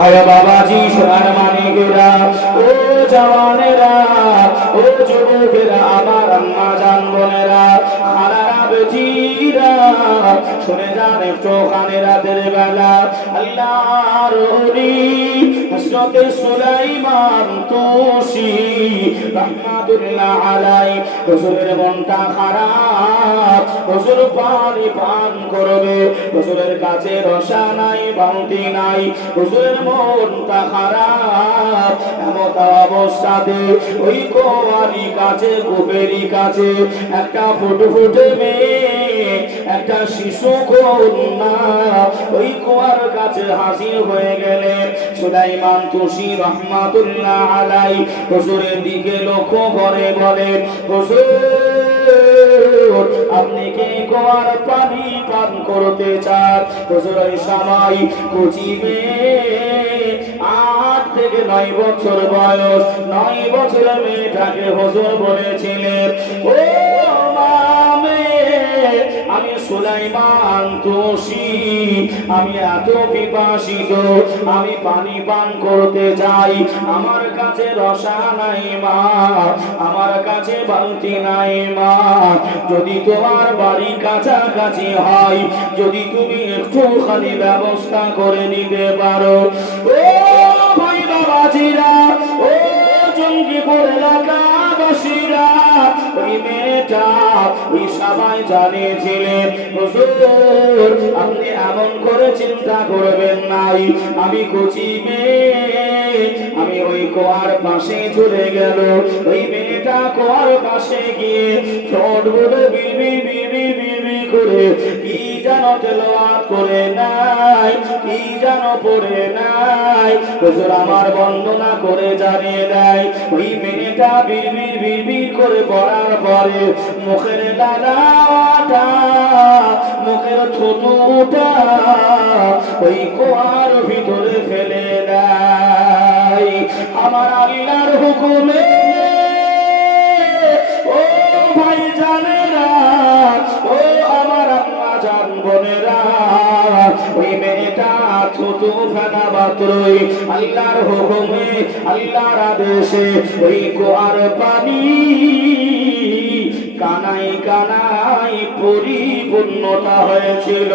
বাবাজি সোনার মানিকেরা, ও জওয়ানেরা, ও যুবকেরা, আমার আম্মা জান বোনেরা, খালারা বেটিরা, শুনে যান একটু খানে রাতের বেলা আল্লাহর ওলি হযরতে সুলাইমান তুসি রাহমাতুল্লাহ আলাইহি হুজুরের মনটা খারাপ, হুজুর পানি পান করবে, হুজুরের কাছে রসা নাই, বাউটি নাই, হুজুরের মনটা খারাপ। এমত অবস্থাতে ওই কোয়ারি কাছে, কুবেরি কাছে একটা ফুটফুটে মেয়ে, একটা শিশু কন্যা ওই কুয়ার কাছে হাজির হয়ে গেলেন। সুলাইমান তুসি রাহমাতুল্লাহ আলাইহি হুজুরের দিকে লক্ষ্য করে বলেন, হুজুর আপনি কি কুয়ার পানি পান করতে চান? হুজুর ওই সময় কুচি মেয়ে 8 থেকে 9 বছর বয়স, 9 বছরের মেয়েটাকে হুজুর বলেছিলেন, ও মামে আমি সুলাইমান তুসি, আমি এত পিপাসিত, আমি পানি পান করতে চাই, আমার কাছে রসা নাই মা, আমার কাছে বালতি নাই মা, যদি তোমার বাড়ি কাছাকাছি হয়, যদি তুমি একটুখানি ব্যবস্থা করে নিতে পারো। ও ভাই বাবাজিরা, ও জঙ্গিপুর এলাকাবাসীরা, ওই মেয়েটা ওই সবাই জানিয়েছিলেন, হুজুর আপনি এমন করে চিন্তা করবেন নাই, আমি কুচি মেয়ে, আমি ওই কুয়ার পাশে চলে গেল। ওই মেয়েটা কুয়ার পাশে গিয়ে ঠোঁট বলে বিড়ি বিড়ি বিড়ি করে কি যেন তেলাওয়াত করে নাই, কি যেন পড়ে নাই, হুজুর আমার বন্দনা করে জানিয়ে দেয়, ওই মেয়েটা বিড়ি বিড়ি করে পড়ার পরে মুখের লালাটা, মুখের থুতুটা ওই কুয়ার ভিতরে ফেলে দেয়। আমার আল্লাহর হুকুমে ও ভাই জানেরা, ও আমার আম্মা জান বোনেরা, ওই মেয়েটা থুতু ফেলা মাত্রই আল্লাহর হুকুমে, আল্লাহর আদেশে ওই কুয়ার পানি কানাই কানাই পরিপূর্ণতা হয়েছিল।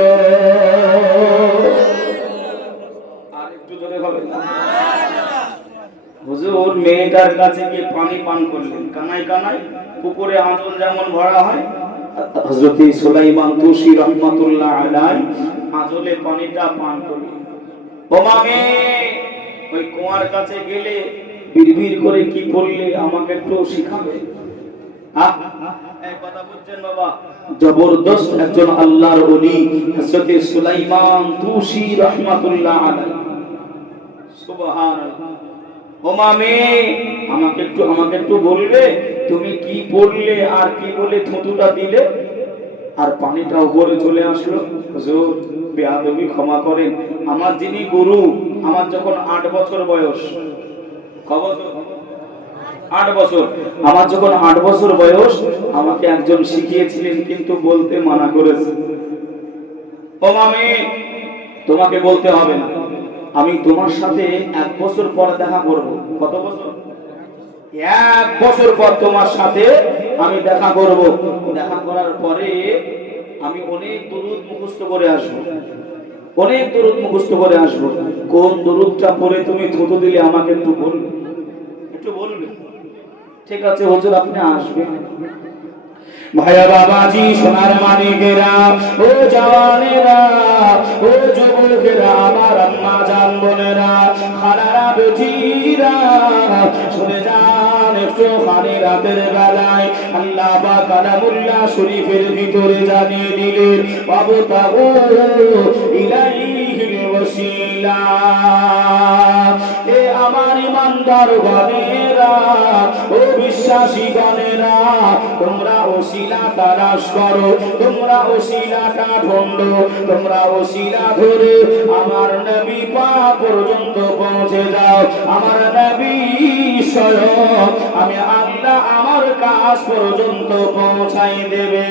আর একটু জোরে হবে না? হুজুর মেয়েটার কাছে গিয়ে পানি পান করলেন, কানাই কানাই পুকুরে আঁচল যেমন ভরা হয়, হযরত সুলাইমান তুসি রাহমাতুল্লাহ আলাইহি আঁচলে পানিটা পান করলেন। ও মামে, ওই কুয়ার কাছে গেলে বিড়বিড় করে কি বললে আমাকে একটু শিখাবে? কথা বুঝছেন বাবা? জবরদস্ত একজন আল্লাহর ওলি হযরত সুলাইমান তুসি রাহমাতুল্লাহ আলাইহি। সুবহানাল্লাহ। ও মামে, আমাকে একটু বলবে তুমি কি পড়লে আর কি বলে থুতুটা দিলে আর পানিটা উপরে চলে আসলো? হুজুর বেয়াদবি ক্ষমা করেন, আমার যিনি গুরু, আমার যখন 8 বছর বয়স, কত বছর? 8 বছর, আমার যখন 8 বছর বয়স আমাকে একজন শিখিয়েছিলেন, কিন্তু বলতে মানা করেছে। ও মামি তোমাকে বলতে হবে না, আমি তোমার সাথে 1 বছর পর দেখা করব। কত বছর? 1 বছর পর তোমার সাথে আমি দেখা করব। দেখা করার পরে আমি অনেক দরুদ মুখস্থ করে আসবো, অনেক দরুদ মুখস্থ করে আসবো। কোন দরুদটা পড়ে তুমি থুতু দিলে আমাকে একটু বলবে, একটু বলবে? ঠিক আছে হুজুর আপনি আসবেন। ভাইয়া বাবাজি সোনার মানিকেরা, ও জওয়ানেরা, ও যুবকেরা, আমার আম্মা জান বোনেরা, খালারা বেটিরা, শুনে যান একটু খানি রাতের বেলায় আল্লাহ পাক কালামুল্লাহ শরীফের ভিতরে জানিয়ে দিলেন, ওয়াবতাগু ইলাইহিল ওয়াসিলা। এ আমার ইমানদার গণেরা, ও বিশ্বাসী গণেরা, তোমরা ওসিলা তালাশ করো, তোমরা ওসিলাটা ঢুঁড়ো, তোমরা ওসিলা ধরে আমার নবী পাক পর্যন্ত পৌঁছে যাও। আমার নবী স্বয়ং আমি আল্লাহ আমার কাছ পর্যন্ত পৌঁছাই দেবে।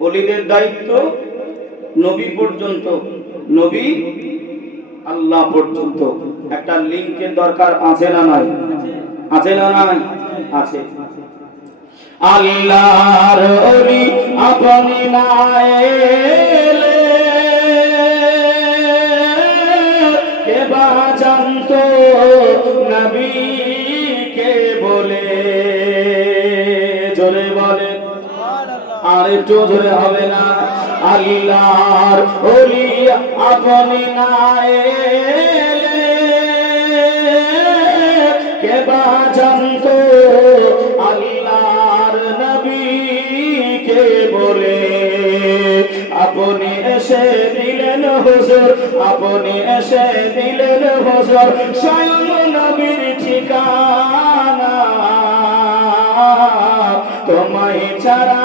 ওলিদের দায়িত্ব নবী পর্যন্ত নবী আল্লাহ পর্যন্ত। একটা লিঙ্কের দরকার আছে না নাই? আছে না নাই? আছে। আল্লাহর ওলি আপনি না এলে কে বা জানতো নবীকে বলে? জোরে বলেন, আর একটু জোরে হবে না? আল্লাহর ওলি আপনি না এলে কে বা জানতো আল্লাহর নবীকে বলে? আপনি এসে দিলেন হুজুর, আপনি এসে দিলেন হুজুর স্বয়ং নবীর ঠিকানা। তোমায় ছাড়া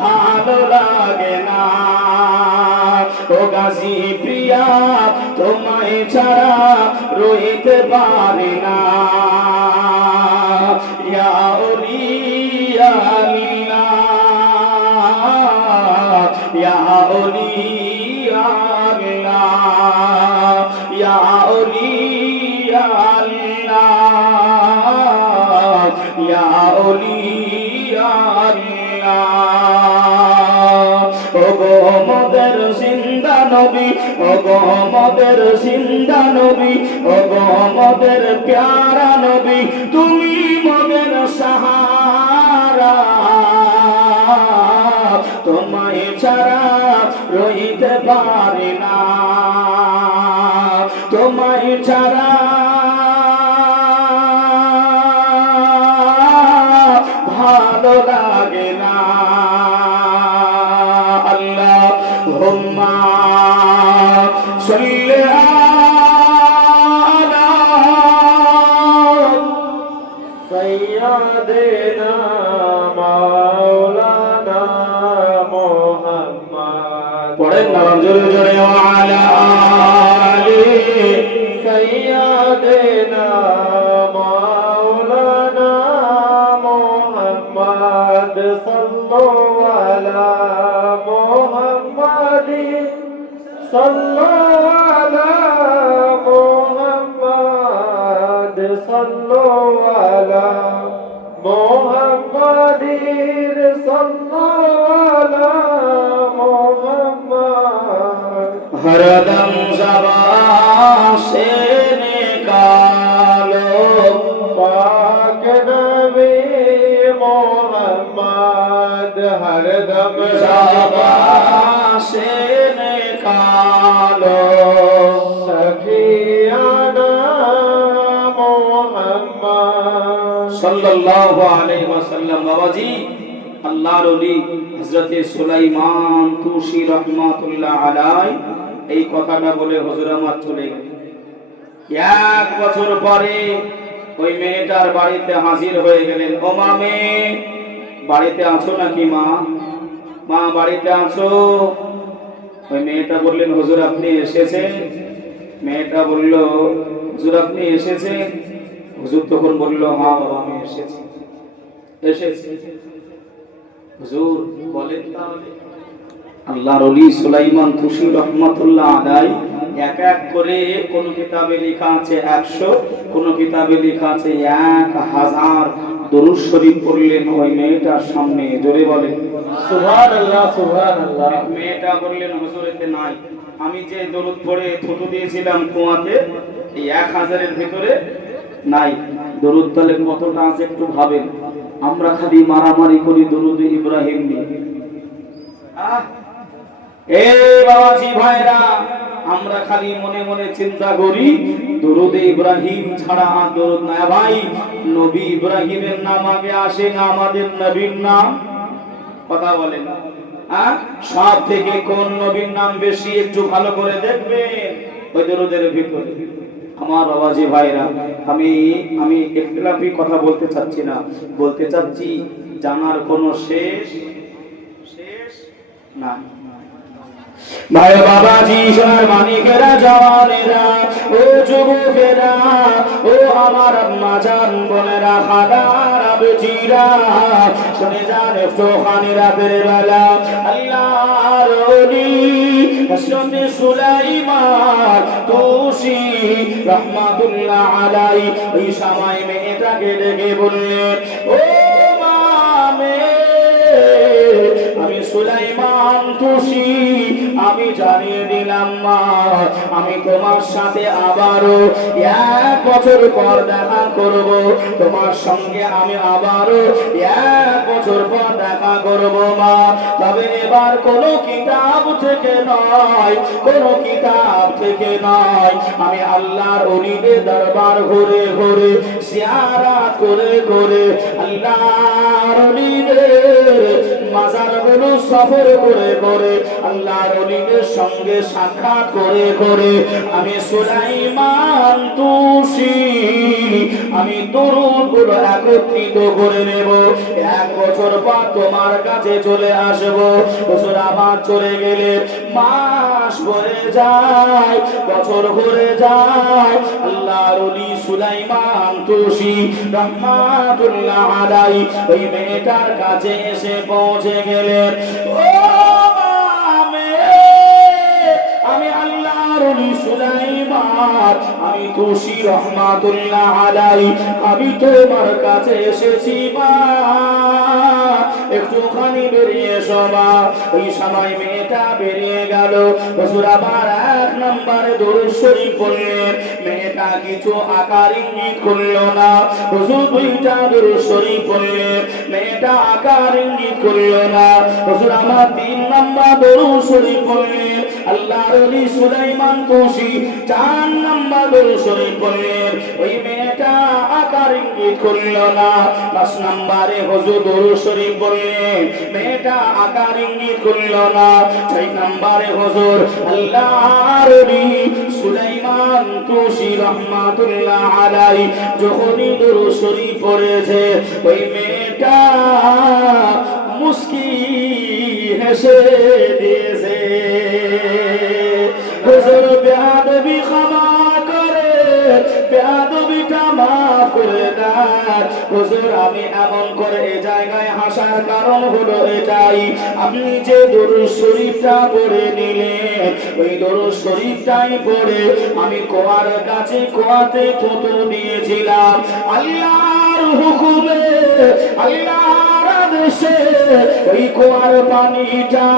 ভালো লাগে না ও গাজী প্রিয়া, তোমায় ছাড়া রইতে পারি না। ইয়া আউলিয়া আল্লাহ, ইয়া আউলিয়া আল্লাহ, ইয়া আউলিয়া আল্লাহ, ইয়া আউলিয়া আল্লাহ। ওগো মোদের জিন্দা নবী, ওগো মোদের জিন্দা নবী, ওগো মোদের প্যারা নবী, তুমি মোদের সাহারা। তোমায় ছাড়া রইতে পারি না, তোমায় ছাড়া ভালো লাগে না। আল্লাহুম্মা সাল্লি আলা সাইয়্যিদিনা মাওলানা মুহাম্মদ। পড়েন না জোরে জোরে, ওয়ালা আলি সাইয়্যিদিনা মাওলানা মুহাম্মদ। সাল্লু আলা মুহাম্মাদিন, সাল্লু আলা মুহাম্মদ, সাল্লু আলা মুহাম্মাদিন, সাল্লু আলা মুহাম্মদ। হরদম ज़बान से निकालो पाक नबी मोहम्मद, हरदम ज़बान से निकालो सफियाना मोहम्मद सल्लल्लाहु अलैहि वसल्लम। बाबाजी আল্লাহর ওলি হযরতে সুলাইমান তুসি রাহমাতুল্লাহ আলাইহি এই কথাটা বলে হুজুর আমার চলে গেলেন। এক বছর পরে ওই মেয়েটার বাড়িতে হাজির হয়ে গেলেন। ও মা, মেয়ে বাড়িতে আছো নাকি? মা, মা বাড়িতে আছো? ওই মেয়েটা বললেন, হুজুর আপনি এসেছেন? মেয়েটা বলল, হুজুর আপনি এসেছেন? হুজুর তখন বলল, হ্যাঁ বাবা আমি এসেছি। এসেছি হুজুর বলেন তাহলে। আল্লাহর ওলি সুলাইমান তুসি রাহমাতুল্লাহ আলাইহি এক এক করে কোন কিতাবে লেখা আছে 100, কোন কিতাবে লেখা আছে 1000 দরুদ শরীফ পড়লেন ওই মেয়েটার সামনে। জোরে বলেন সুবহানাল্লাহ সুবহানাল্লাহ। মেয়েটা বললেন, হুজুর এতে নাই, আমি যে দরুদ পড়ে থুতু দিয়েছিলাম কুয়াতে এই 1000 এর ভিতরে নাই। দরুদ তাহলে কতটা আছে একটু ভাবেন। আমরা খালি মারামারি করি দরুদ ইব্রাহিম নিয়ে। বাবাজি ভাইরা, আমরা খালি মনে মনে চিন্তা করি দরুদ ইব্রাহিম ছাড়া আর দরুদ নাই। ভাই নবী ইব্রাহিমের নাম আগে আসে না আমাদের নবীর নাম? কথা বলেন না। সব থেকে কোন নবীর নাম বেশি একটু ভালো করে দেখবেন ওই দরুদের ভিতরে। আমার বাবাজি ভাইরা, আমি ইখতিলাফি কথা বলতে চাচ্ছি না, বলতে চাচ্ছি জানার কোনো শেষ না। ভাই বাবাজি, সোনার মানিকেরা, জওয়ানেরা, ও যুবকেরা, ও আমার আম্মা জান বোনেরা, খালারা, বেটিরা, শুনে যান একটুখানি রাতের বেলা আল্লাহর ওলি হযরত সুলাইমান তুসি রাহমাতুল্লাহ আলাইহি ওই সময় মেয়েটাকে ডেকে বললেন, ও মা, আমি সুলাইমান তুসি, আমি জানিয়ে দিলাম মা, আমি তোমার সাথে আবারও 1 বছর পর দেখা করব, তোমার সঙ্গে আমি আবারও 1 বছর পর দেখা করব মা। তবে এবার কোনো কিতাব থেকে নয়, কোনো কিতাব থেকে নয়, আমি আল্লাহর ওলিদের দরবার ঘুরে ঘুরে জিয়ারত করে করে আল্লাহর ওলিদের মাজারগুলো সফর করে করে আল্লাহর ওলিদের সঙ্গে সাক্ষাৎ করে করে আমি সুলাইমান তুসি আমি দরুদগুলো একত্রিত করে নেব। 1 বছর পর তোমার কাছে চলে আসব। হুজুর আমার চলে গেলে মাস ভরে যায়, বছর ভরে যায়, আল্লাহর ওলি সুলাইমান তুসি রাহমাতুল্লাহ আলাইহি ওই মেয়েটার কাছে এসে পৌঁছে গেলেন। ও আমি আল্লাহর ওলি সুলাইমান, আমি তুসি রাহমাতুল্লাহ আলাইহি, আমি তোমার কাছে এসেছি মা, একটুখানি বেরিয়ে এসো মা। ওই সময় মেয়েটা বেরিয়ে গেল। হুজুর আবার 1 নম্বরে দরুদ শরীফ পড়লেন। মেয়েটা কিছু আকার ইঙ্গিত করলো না। হুজুর 2টা দরুদ শরীফ পড়লেন। মেয়েটা আকার ইঙ্গিত করলো না। হুজুর আমার 3 নম্বর দরুদ শরীফ পড়লেন। আল্লাহর ওলি সুলাইমান তুসি 4 নম্বর দরুদ শরীফ পড়লেন। ওই মেয়েটা আকার ইঙ্গিত করলো না। 5 নম্বরে হুজুর দরুদ শরীফ পড়লেন। মেয়েটা আকার ইঙ্গিত করলো না। 6 নম্বরে হুজুর আল্লাহর ওলি সুলাইমান তুসি রাহমাতুল্লাহ আলাইহি যখনই দরুদ শরীফ পড়েছে, ওই মেয়েটা মুস্কি হেসে দিয়েছে। হুজুর বেয়াদবি ক্ষমা করে, বেয়াদবিটা মাফ করে দেন হুজুর। আমি এমন করে এই জায়গায় হাসার কারণ হলো এটাই, আপনি যে দরুদ শরীফটা পড়ে নিলেন, ওই দরুদ শরীফটাই পড়ে আমি কুয়ার কাছে কুয়াতে থুতু দিয়েছিলাম। আল্লাহর হুকুমে, আল্লাহর আদেশে ওই কুয়ার পানিটা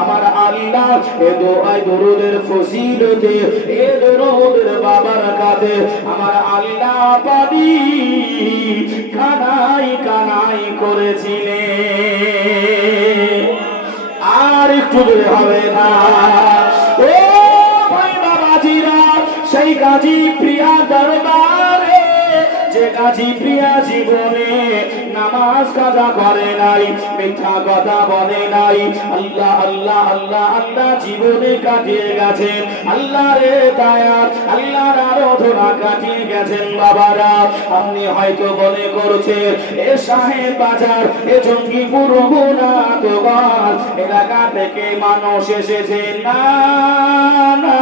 আমার আল্লাহ এ দোয়ায় দরুদের ফজিলতে, এ দরুদের বাবার কাছে আমার আল্লাহ পানি কানাই কানাই করেছিলেন। আর একটু দূরে হবে না। ও ভাই বাবাজিরা, সেই গাজী প্রিয়া দরবারে যে গাজী প্রিয়া জীবনে নামাজ কাজা করে নাই, মিথ্যা কথা বলে নাই, আল্লাহ আল্লাহ আল্লাহ আল্লাহ জীবনে কাটিয়ে গেছেন, আল্লাহরে তায়াত আল্লাহর আরাধনা কাটিয়ে গেছেন। বাবারা, আপনি হয়তো মনে করছেন এ সাহেব বাজার, এ জঙ্গিপুর রঘুনাথগঞ্জ এলাকা থেকে মানুষ এসেছে। না না,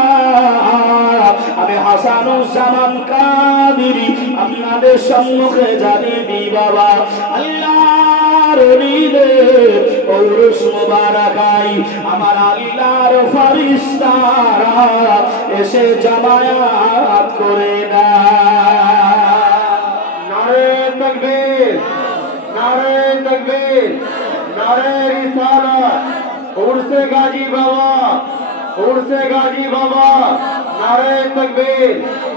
আমি হাসানুজ্জামান কাদিরি আপনাদের সম্মুখে জানিয়ে দিই বাবা, আল্লাহর ওলিদের ঔরস মোবারকাই আমার আল্লাহর ফেরেশতারা এসে জামায়াত করে না। নারে তাকবীর, নারে তাকবীর, নারে রিসালাত, উরসে গাজী বাবা, উরসে গাজী বাবা, নারে তাকবীর,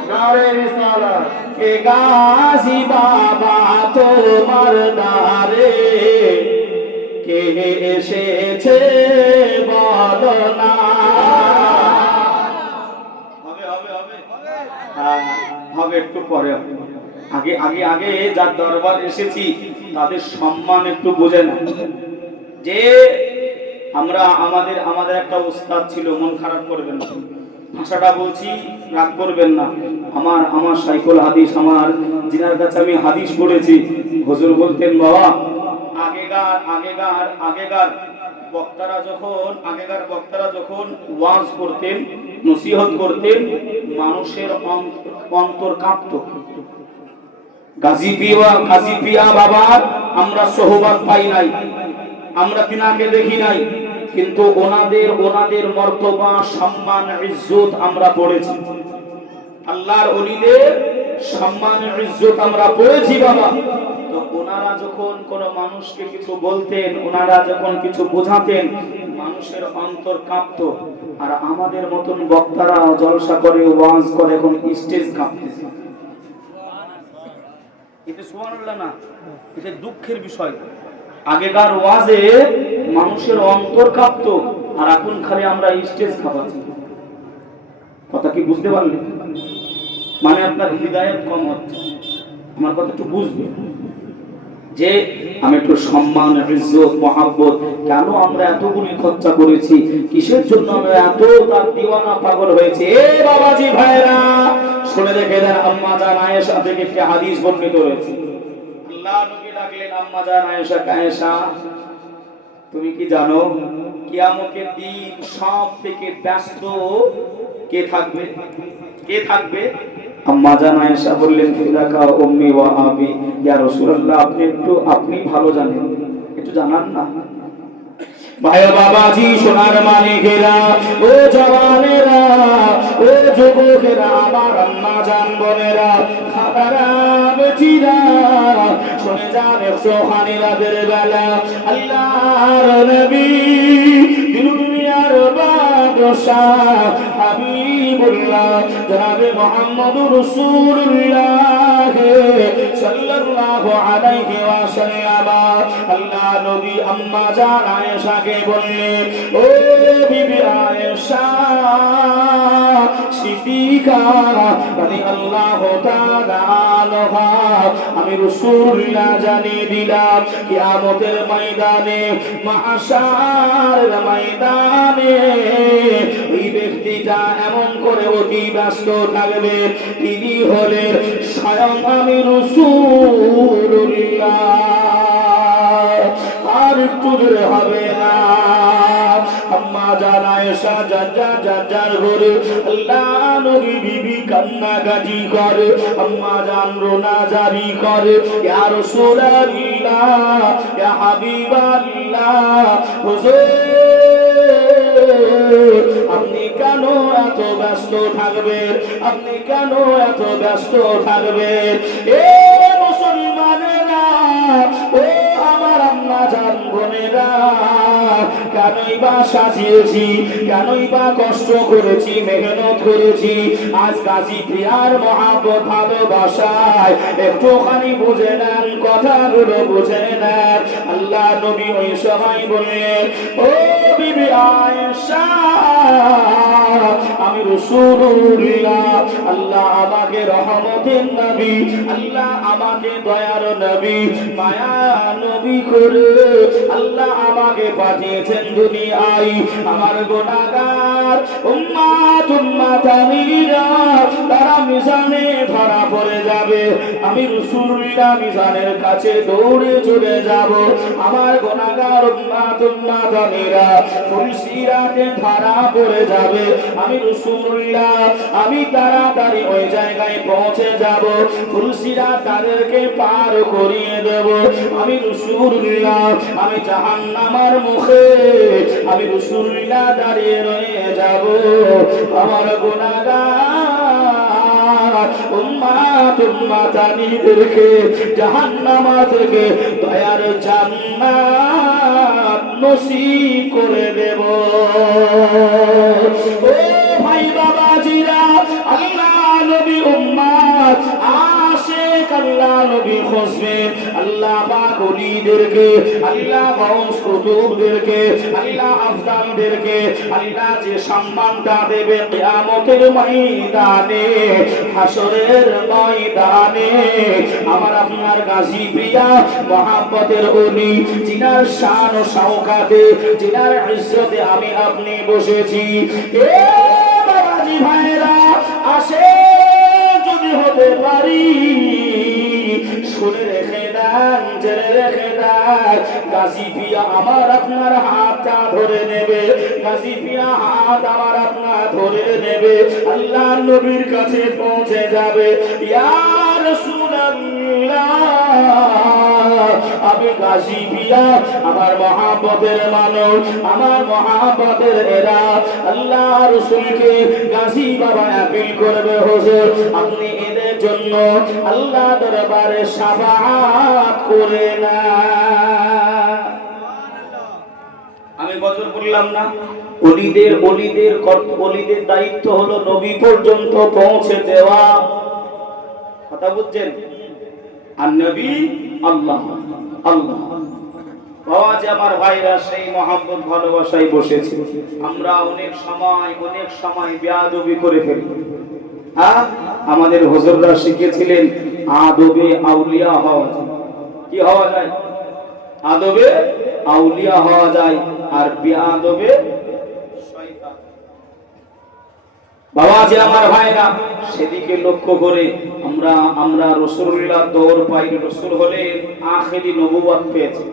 নারে রিসালাত। কে গাজী বাবা তোমার দ্বারে কে এসেছে বলো না। হবে হবে হবে, হ্যাঁ হবে, একটু পরে হবে। আগে আগে আগে যার দরবার এসেছি তাদের সম্মান একটু বোঝে না। যে আমরা আমাদের আমাদের একটা উস্তাদ ছিল, মন খারাপ করবেন না, ভাষাটা বলছি রাগ করবেন না। আমার সাইকুল হাদিস, আমার জিনার কাছে আমি হাদিস পড়েছি, হুজুর বলতেন বাবা, আগেকার বক্তারা যখন ওয়াজ করতেন, নসিহত করতেন, মানুষের অন্তর কাঁপতো। গাজী পিয়া বাবার আমরা সোহবত পাই নাই, আমরা তিনাকে দেখি নাই, কিন্তু ওনাদের মর্তবা, সম্মান, ইজ্জত আমরা পড়েছি। আল্লাহর ওলিদের সম্মান, ইজ্জত আমরা পড়েছি বাবা। তো ওনারা যখন কোন মানুষকে কিছু বলতেন, ওনারা যখন কিছু বোঝাতেন, মানুষের অন্তর কাঁপতো। আর আমাদের মতন বক্তারা জলসা করে, ওয়াজ করে, এখন স্টেজ কাঁপতেছে। এটা সুবহানাল্লাহ না, এটা দুঃখের বিষয়। আগেকার ওয়াজে মানুষের অন্তর কাঁপতো, আর এখন খালি আমরা স্টেজ কাঁপাচ্ছি। কথা কি বুঝতে পারলেন? মানে আপনার হৃদয়ত কম হচ্ছে। আমার কথা একটু বুঝবে যে আমি একটু সম্মান, ইজ্জত, মহাব্বত, কেন আমরা এতগুলি খরচা করেছি, কিসের জন্য আমরা এত তার দিওয়ানা পাগল হয়েছে। এ বাবাজি ভাইরা শুনে রেখে দেন, আম্মা জান আয়েশা থেকে একটি হাদিস বর্ণিত রয়েছে। আল্লাহ নবী ডাকলেন, আম্মা জান আয়েশা, আয়েশা তুমি কি জানো কিয়ামতের দিন সব থেকে ব্যস্ত কে থাকবে? কে থাকবে? আম্মা জান আয়েশা বললেন, ফিদাকা উম্মি ওয়া আবি, ইয়া রাসূলুল্লাহ আপনি ভালো জানেন, একটু জানান না। ভাই বাবাজি, সোনার মানিকেরা, ও জওয়ানেরা, ও যুবকেরা, আমার আম্মা জান বোনেরা, খাবারা বেটিরা, শুনে যান, একটুখানি রাতের বেলা আল্লাহর নবী দুনিয়ার বাদশাহ হাবিবুল্লাহ জনাবে মুহাম্মদুর রাসূলুল্লাহ সাল্লাল্লাহু আলাইহি ওয়াসাল্লাম আল্লাহ নবী আম্মা জান আয়েশাকে বললেন, ও বিবি আয়েশা সিদ্দিকা রাদিয়াল্লাহু তাআলা আনহা, আমি রাসূলুল্লাহ জানিয়ে দিলাম কিয়ামতের ময়দানে, মাহশারের ময়দানে এই ব্যক্তিটা এমন করে অতি ব্যস্ত থাকবে, তিনি হলেন স্বয়ং আমি রাসূলুল্লাহ। আর একটু জোরে হবে না। আম্মা জান আয়েশা যার ঘরে আল্লাহ নবী বিবি কান্নাকাটি করে, আম্মা জান রোনা জারি করে, ইয়া রাসূলুল্লাহ, ইয়া হাবিবাল্লাহ, হুজুর আপনি কেন এত ব্যস্ত থাকবেন? আপনি কেন এত ব্যস্ত থাকবেন? এ মুসলমানেরা, ও আমার আম্মা জান বোনেরা, কেনই বা সাজিয়েছি, কেনই বা কষ্ট করেছি, মেহনত করেছি, আজ গাজী প্রিয়ার মহাব্বত ভালোবাসায় একটুখানি বুঝে নেন, কথাগুলো বুঝে নেন। আল্লাহ নবী ওই সময় বললেন, ও বিবি আয়েশা আমি রাসূলুল্লাহ, আল্লাহ আমাকে রহমতের নবী, আল্লাহ আমাকে দয়ার নবী, মায়া নবী করে আল্লাহ আমাকে পাঠিয়েছেন দুনিয়ায়। আমার গুনাহগার উম্মাতানিরা তারা মিজানে ধরা পড়ে যাবে, আমি রাসূলুল্লাহ মিজানের কাছে দৌড়ে চলে যাব। আমার গুনাহগার উম্মাতানিরা ফুলসিরাতে ধরা পড়ে যাবে, আমি রাসূলুল্লাহ আমি তাড়াতাড়ি ওই জায়গায় পৌঁছে যাব, ফুলসিরা তাদেরকে পার করিয়ে দেব। আমি রাসূলুল্লাহ আমি জাহান্নামের মুখে আমি রাসূলুল্লাহ দাঁড়িয়ে রয়ে যাব। আমার গুনাহগার উম্মাতানিদেরকে জাহান্নাম থেকে দয়ার জান্নাত নসিব করে দেব। ও ভাই বাবাজিরা, আল্লাহ নবী উম্মত আশিক আল্লাহ নবী খুঁজবেন, আল্লাহ পাক ওলিদেরকে, আল্লাহ গাউস কুতুবদেরকে, আল্লাহ আফদালদেরকে আল্লাহ যে সম্মানটা দেবে কিয়ামতের ময়দানে, হাসরের ময়দানে। আমার আপনার গাজী প্রিয়া মহাব্বতের ওলি, জিনার শান ও শাওকাতে, জিনার ইজ্জতে আমি আপনি বসেছি। এ বাবাজি ভাইরা, আসে যদি হতে পারি, শুনে রেখে দেন, জেনে রেখে দেন, গাজী প্রিয়া আমার আপনার হাতটা ধরে নেবে, গাজী প্রিয়া হাত আমার আপনার ধরে নেবে, আল্লাহ নবীর কাছে পৌঁছে যাবে। ইয়া রাসূলুল্লাহ আমি গাজী পিয়া, আমার মহাব্বতের মানুষ, আমার মহাব্বতের এরা আল্লাহ রাসূলকে গাজী বাবা আপিল করবে, হুজুর আপনি এদের জন্য আল্লাহ দরবারে শাফাআত করে না। আমি বজর বললাম না, ওলিদের দায়িত্ব হলো নবী পর্যন্ত পৌঁছে দেওয়া। কথা বুঝছেন? আর নবী আল্লাহ আল্লাহ। বাবা যে আমার ভাইরা সেই মহব্বত ভালোবাসায় বসেছে, আমরা অনেক সময় বেয়াদবি করে ফেলি। হ্যাঁ, আমাদের হুজুররা শিখেছিলেন আদবে আউলিয়া হওয়া যায়। কি হওয়া যায়? আদবে আউলিয়া হওয়া যায়, আর বেয়াদবে শয়তান। বাবা যে আমার ভাইরা সেদিকে লক্ষ্য করে আমরা রাসূলুল্লাহ দৌড় পাই। রাসূল হলেন আখেরি নবুয়ত পেয়েছে,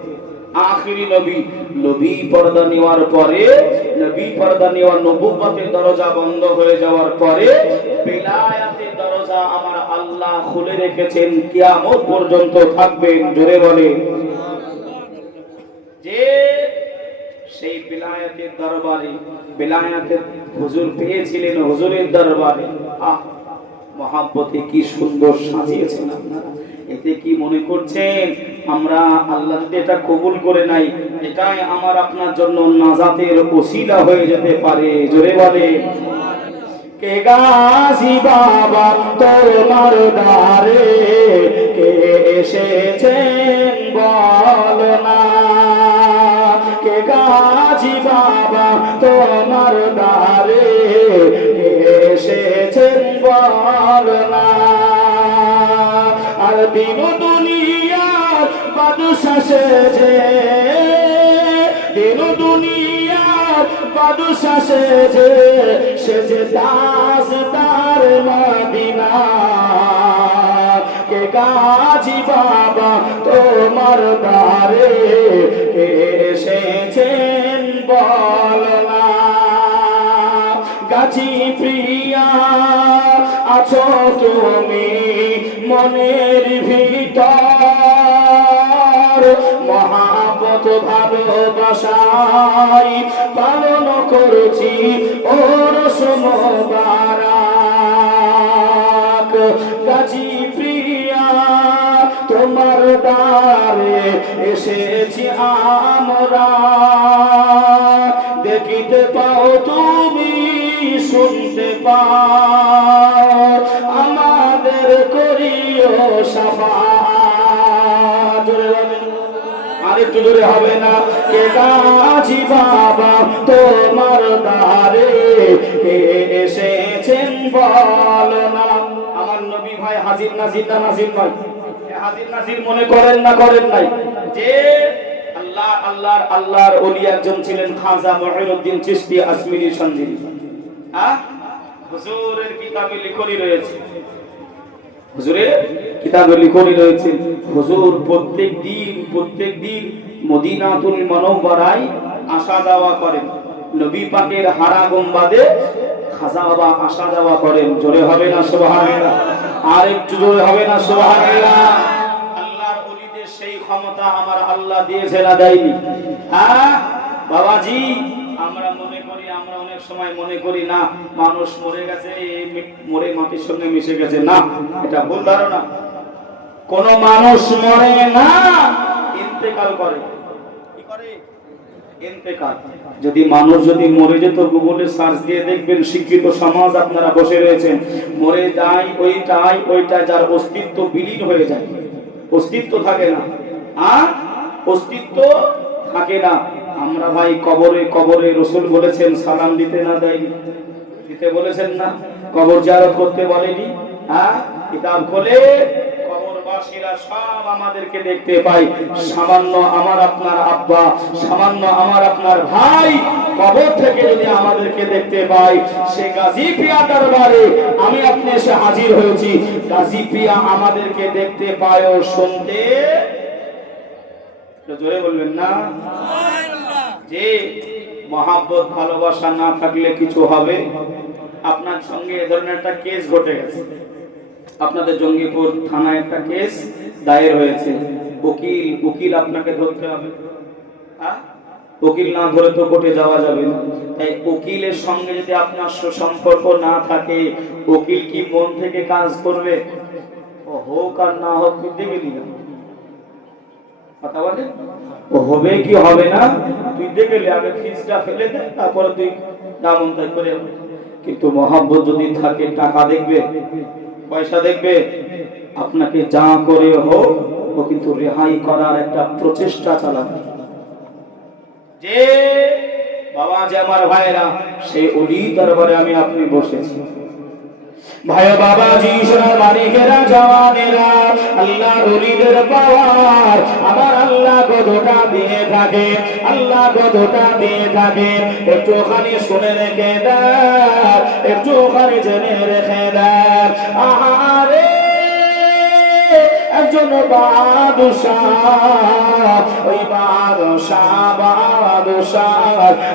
আখেরি নবী পর্দা নেওয়ার পরে, নবী পর্দা নেওয়া নবুয়তের দরজা বন্ধ হয়ে যাওয়ার পরে বেলায়েতের দরজা আমার আল্লাহ খুলে রেখেছেন, কিয়ামত পর্যন্ত থাকবেন। জোরে বলে যে সেই বেলায়েতের দরবারে, বেলায়েতের হুজুর পেয়েছিলেন হুজুরের দরবারে। মহাব্বতে কি সুন্দর সাজিয়েছেন আপনারা। এতে কি মনে করছেন আমরা আল্লাহ যদি এটা কবুল করে নাই, এটাই আমার আপনার জন্য নাজাতের ওসিলা হয়ে যেতে পারে? জোরে বলে কে গাজী বাবা তোমার দ্বারে কে এসেছেন বল না, কে গাজী বাবা তোমার দ্বারে কে এসেছেন বল না। আর দিন দুনিয়ার বাদশা সেজে, দিন দুনিয়ার বাদশা সেজে, সেজে তাজদার মদিনা। কে গাজী বাবা তোমার দ্বারে এসেছেন বল না। গাজী প্রিয়া আছো তুমি মনের ভিতর, মহাব্বত ভালোবাসায় পালন করছি ওর মোবারক। গাজী প্রিয়া তোমার দ্বারে এসেছি আমরা, দেখিতে পাও তুমি শুনতে পাও, আমাদের করিও শাফাআত। আরেকটু জোরে হবে না? কে গাজী বাবা তোমার দ্বারে কে এসেছেন বল না। আমার নবী ভাই হাজির নাজির না নাজির ভাই? হাজির নাজির মনে করেন না করেন নাই? যে আল্লাহর ওলি একজন ছিলেন খাজা মুঈনুদ্দিন চিশতি আজমিরি সঞ্জীবী। হুজুরের কিতাবে লিখনি রয়েছে, হুজুরের কিতাবে লিখনি রয়েছে, হুজুর প্রত্যেক দিন মদিনাতুল মুনাওয়ারায় আসা যাওয়া করেন। নবী পাকের হারা গুম্বাদে খাজা বাবা আসা যাওয়া করেন। জোরে হবে না সুবহানাল্লাহ? আর একটু জোরে হবে না সুবহানাল্লাহ? আল্লাহর ওলিদের সেই ক্ষমতা আমার আল্লাহ দিয়েছে না দেয়নি? হ্যাঁ বাবাজি, আমরা অনেক সময় মনে করি না মানুষ মরে গেছে, মরে মাটির সঙ্গে মিশে গেছে। না, এটা ভুল ধারণা। কোন মানুষ মরে না, ইন্তেকাল করে। কি করে? ইন্তেকাল। যদি মানুষ মরে যেত, গুগলে সার্চ দিয়ে দেখবেন শিক্ষিত সমাজ আপনারা বসে রয়েছেন, মরে যায় ওইটাই যার অস্তিত্ব বিলীন হয়ে যায়, অস্তিত্ব থাকে না। অস্তিত্ব থাকে না। আমরা ভাই কবরে রাসূল বলেছেন সালাম দিতে না দেয়নি, দিতে বলেছেন না? কবর জিয়ারত করতে বলেনি? কিতাব খোলে কবরবাসীরা সব আমাদেরকে দেখতে পায়। সামান্য আমার আপনার আব্বা, সামান্য আমার আপনার ভাই কবর থেকে যদি আমাদেরকে দেখতে পাই, সে গাজী পিয়া দরবারে আমি আপনি এসে হাজির হয়েছি, গাজী পিয়া আমাদেরকে দেখতে পায় ও শুনতে, জোরে বলবেন না? যে মহাব্বত ভালোবাসা না থাকলে কিছু হবে। আপনার সঙ্গে এ ধরনের একটা কেস ঘটে গেছে, আপনাদের জঙ্গিপুর থানায় একটা কেস দায়ের হয়েছে। উকিল উকিল আপনাকে ধরতে হবে, উকিল না ধরে তো কোর্টে যাওয়া যাবে না। তাই উকিলের সঙ্গে যদি আপনার সুসম্পর্ক না থাকে, উকিল কি মন থেকে কাজ করবে? ও হোক আর না হোক তুই দেখে নিবি, কথা বলে ও হবে কি হবে না তুই দেখে নে, আগে ফিসটা ফেলে দে, তারপরে তুই দামন তাই করে। কিন্তু মহাব্বত যদি থাকে, টাকা দেখবে, পয়সা দেখবে, আপনাকে যা করে হোক ও কিন্তু রেহাই করার একটা প্রচেষ্টা চালাবে। যে বাবা যে আমার ভাইরা, সেই ওলি দরবারে আমি আপনি বসেছি। ভাই বাবাজি সোনার মানিকেরা জওয়ানেরা, আল্লাহর ওলিদের পাওয়ার আমার আল্লাহ কতটা দিয়ে থাকে, আল্লাহ কতটা দিয়ে থাকে, একটুখানি শুনে রেখে দেন, একটুখানি জেনে রেখে দেন। আহারে একজন বাদশাহ, ওই বাদশাহ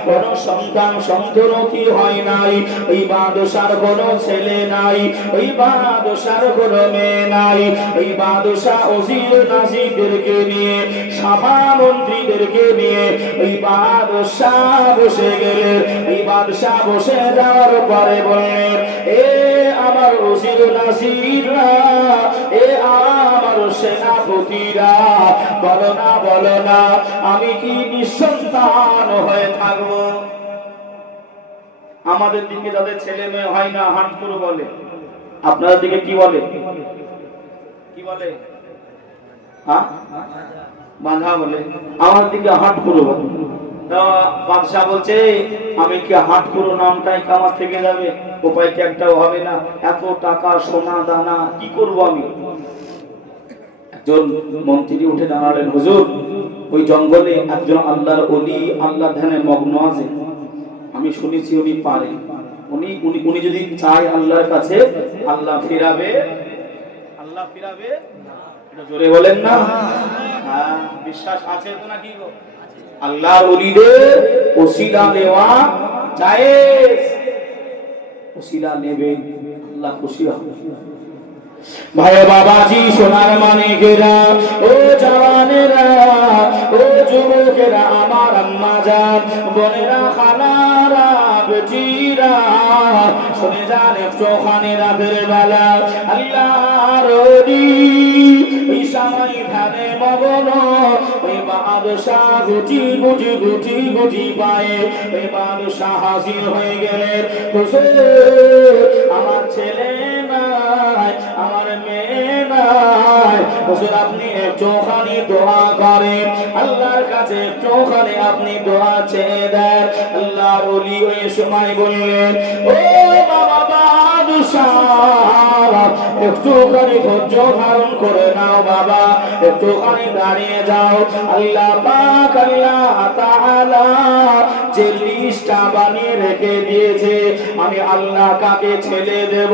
কোন সন্তান সন্ততি হয় নাই, ওই বাদশার কোন ছেলে নাই, ওই বাদশার কোন মেয়ে নাই। ওই বাদশাহ ওজির নাজিরদেরকে নিয়ে, সভা মন্ত্রীদেরকে নিয়ে ওই বাদশাহ বসে গেলেন। ওই বাদশাহ বসে যাওয়ার পরে বললেন, এ আমার ওজির নাজিররা, এ আমার সেনাপতিরা, বলো না বলো না, আমি কি নিঃসন্তান হয়ে থাকবো? আমাদের দিকে যাদের ছেলে মেয়ে হয় না হাঁটকুরু বলে, আপনাদের দিকে কি বলে? কি বলে? হ্যাঁ, বাঁধা বলে। আমার দিকে হাঁটকুরু বলে। বাদশাহ বলছে, আমি কি হাঁটকুরু নামটাই আমার থেকে যাবে? উপায় কি একটাও হবে না? এত টাকা সোনা দানা কি করব আমি? একজন মন্ত্রী উঠে দাঁড়ালেন, হুজুর ওই জঙ্গলে একজন আল্লাহর ওলি আল্লাহ ধ্যানে মগ্ন আছে, আমি শুনেছি উনি পারে, উনি যদি চায় আল্লাহর কাছে, আল্লাহ ফিরাবে, আল্লাহ ফিরাবে। এটা জোরে বলেন না? হ্যাঁ, বিশ্বাস আছে তো নাকি গো? আল্লাহর ওলিদের ওসিলা নেওয়া জায়েজ, ওসিলা নেবে, আল্লাহ খুশি হবে। ভাই বাবাজি সোনার মানিকেরা, ও জওয়ানেরা, ও যুবকেরা, আমার আম্মা জান, বোনেরা, খালারা, বেটিরা, শুনে যান একটুখানি রাতের বেলা আল্লাহর ওলি ওই সময় ধ্যানে মগ্ন, ওই বাদশাহ গুটি গুটি গুটি গুটি পায়ে ওই বাদশাহ হাজির হয়ে গেলেন। হুজুর আমার ছেলে নাই, আমার মেয়ে নাই, হুজুর আপনি একটুখানি দোয়া করেন, আল্লাহর কাছে একটুখানি আপনি দোয়া চেয়ে দেন। আল্লাহর ওলি ওই সময় বললেন, ও বাবা বাদশাহ, একটুখানি ধৈর্য ধারণ করে নাও বাবা, একটুখানি দাঁড়িয়ে যাও। আল্লাহ পাক আল্লাহ তাআলা যে লিস্টটা বানিয়ে রেখে দিয়েছে, আমি আল্লাহ কাকে ছেলে দেব,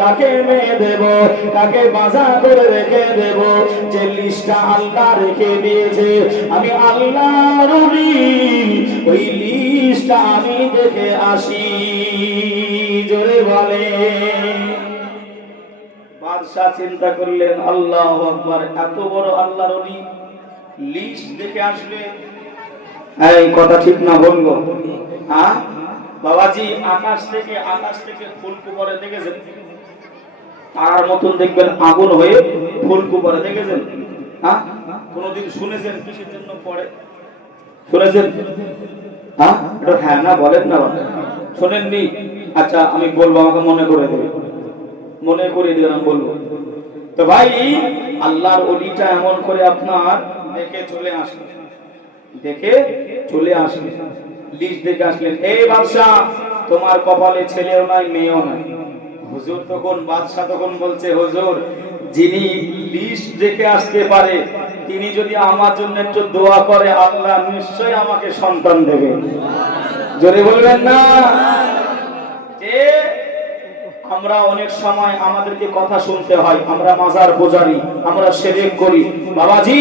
কাকে মেয়ে দেব, কাকে বাজার করে রেখে দেব, যে লিস্টটা আল্লাহ রেখে দিয়েছে, আমি আল্লাহর ওলি ওই লিস্টটা আমি দেখে আসি। জোরে বলে। বাদশাহ চিন্তা করলেন, আল্লাহু আকবার, এত বড় আল্লাহর ওলি লিস্ট দেখে আসবে? এই কথা ঠিক না বলবো? হ্যাঁ বাবাজি, আকাশ থেকে ফুলকুপরে দেখেছেন? তার মতন দেখবেন আগুন হয়ে ফুলকুপরে দেখেছেন? হ্যাঁ, কোনদিন শুনেছেন কিসের জন্য পড়ে? শুনেছেন? হ্যাঁ, এটা হ্যাঁ না বলেন না, শোনেননি? আচ্ছা আমি বলবো, আমাকে মনে করে দেবে, মনে করে দিবেন, আমি বলবো। তো ভাই আল্লাহর ওলিটা এমন করে আপনার দেখে চলে আসবে, দেখে চলে আসবে, লিস্ট দেখে আসলেন, এই বাদশাহ তোমার কপালে ছেলেও নাই মেয়েও নাই। হুজুর তখন, বাদশাহ তখন বলছে, হুজুর যিনি লিস্ট দেখে আসতে পারে, তিনি যদি আমার জন্য একটু দোয়া করে, আল্লাহ নিশ্চয়ই আমাকে সন্তান দেবে। জোরে বলবেন না? যে আমরা অনেক সময় আমাদেরকে কথা শুনতে হয়, আমরা মাজার পূজারি, আমরা শিরক করি। বাবাজি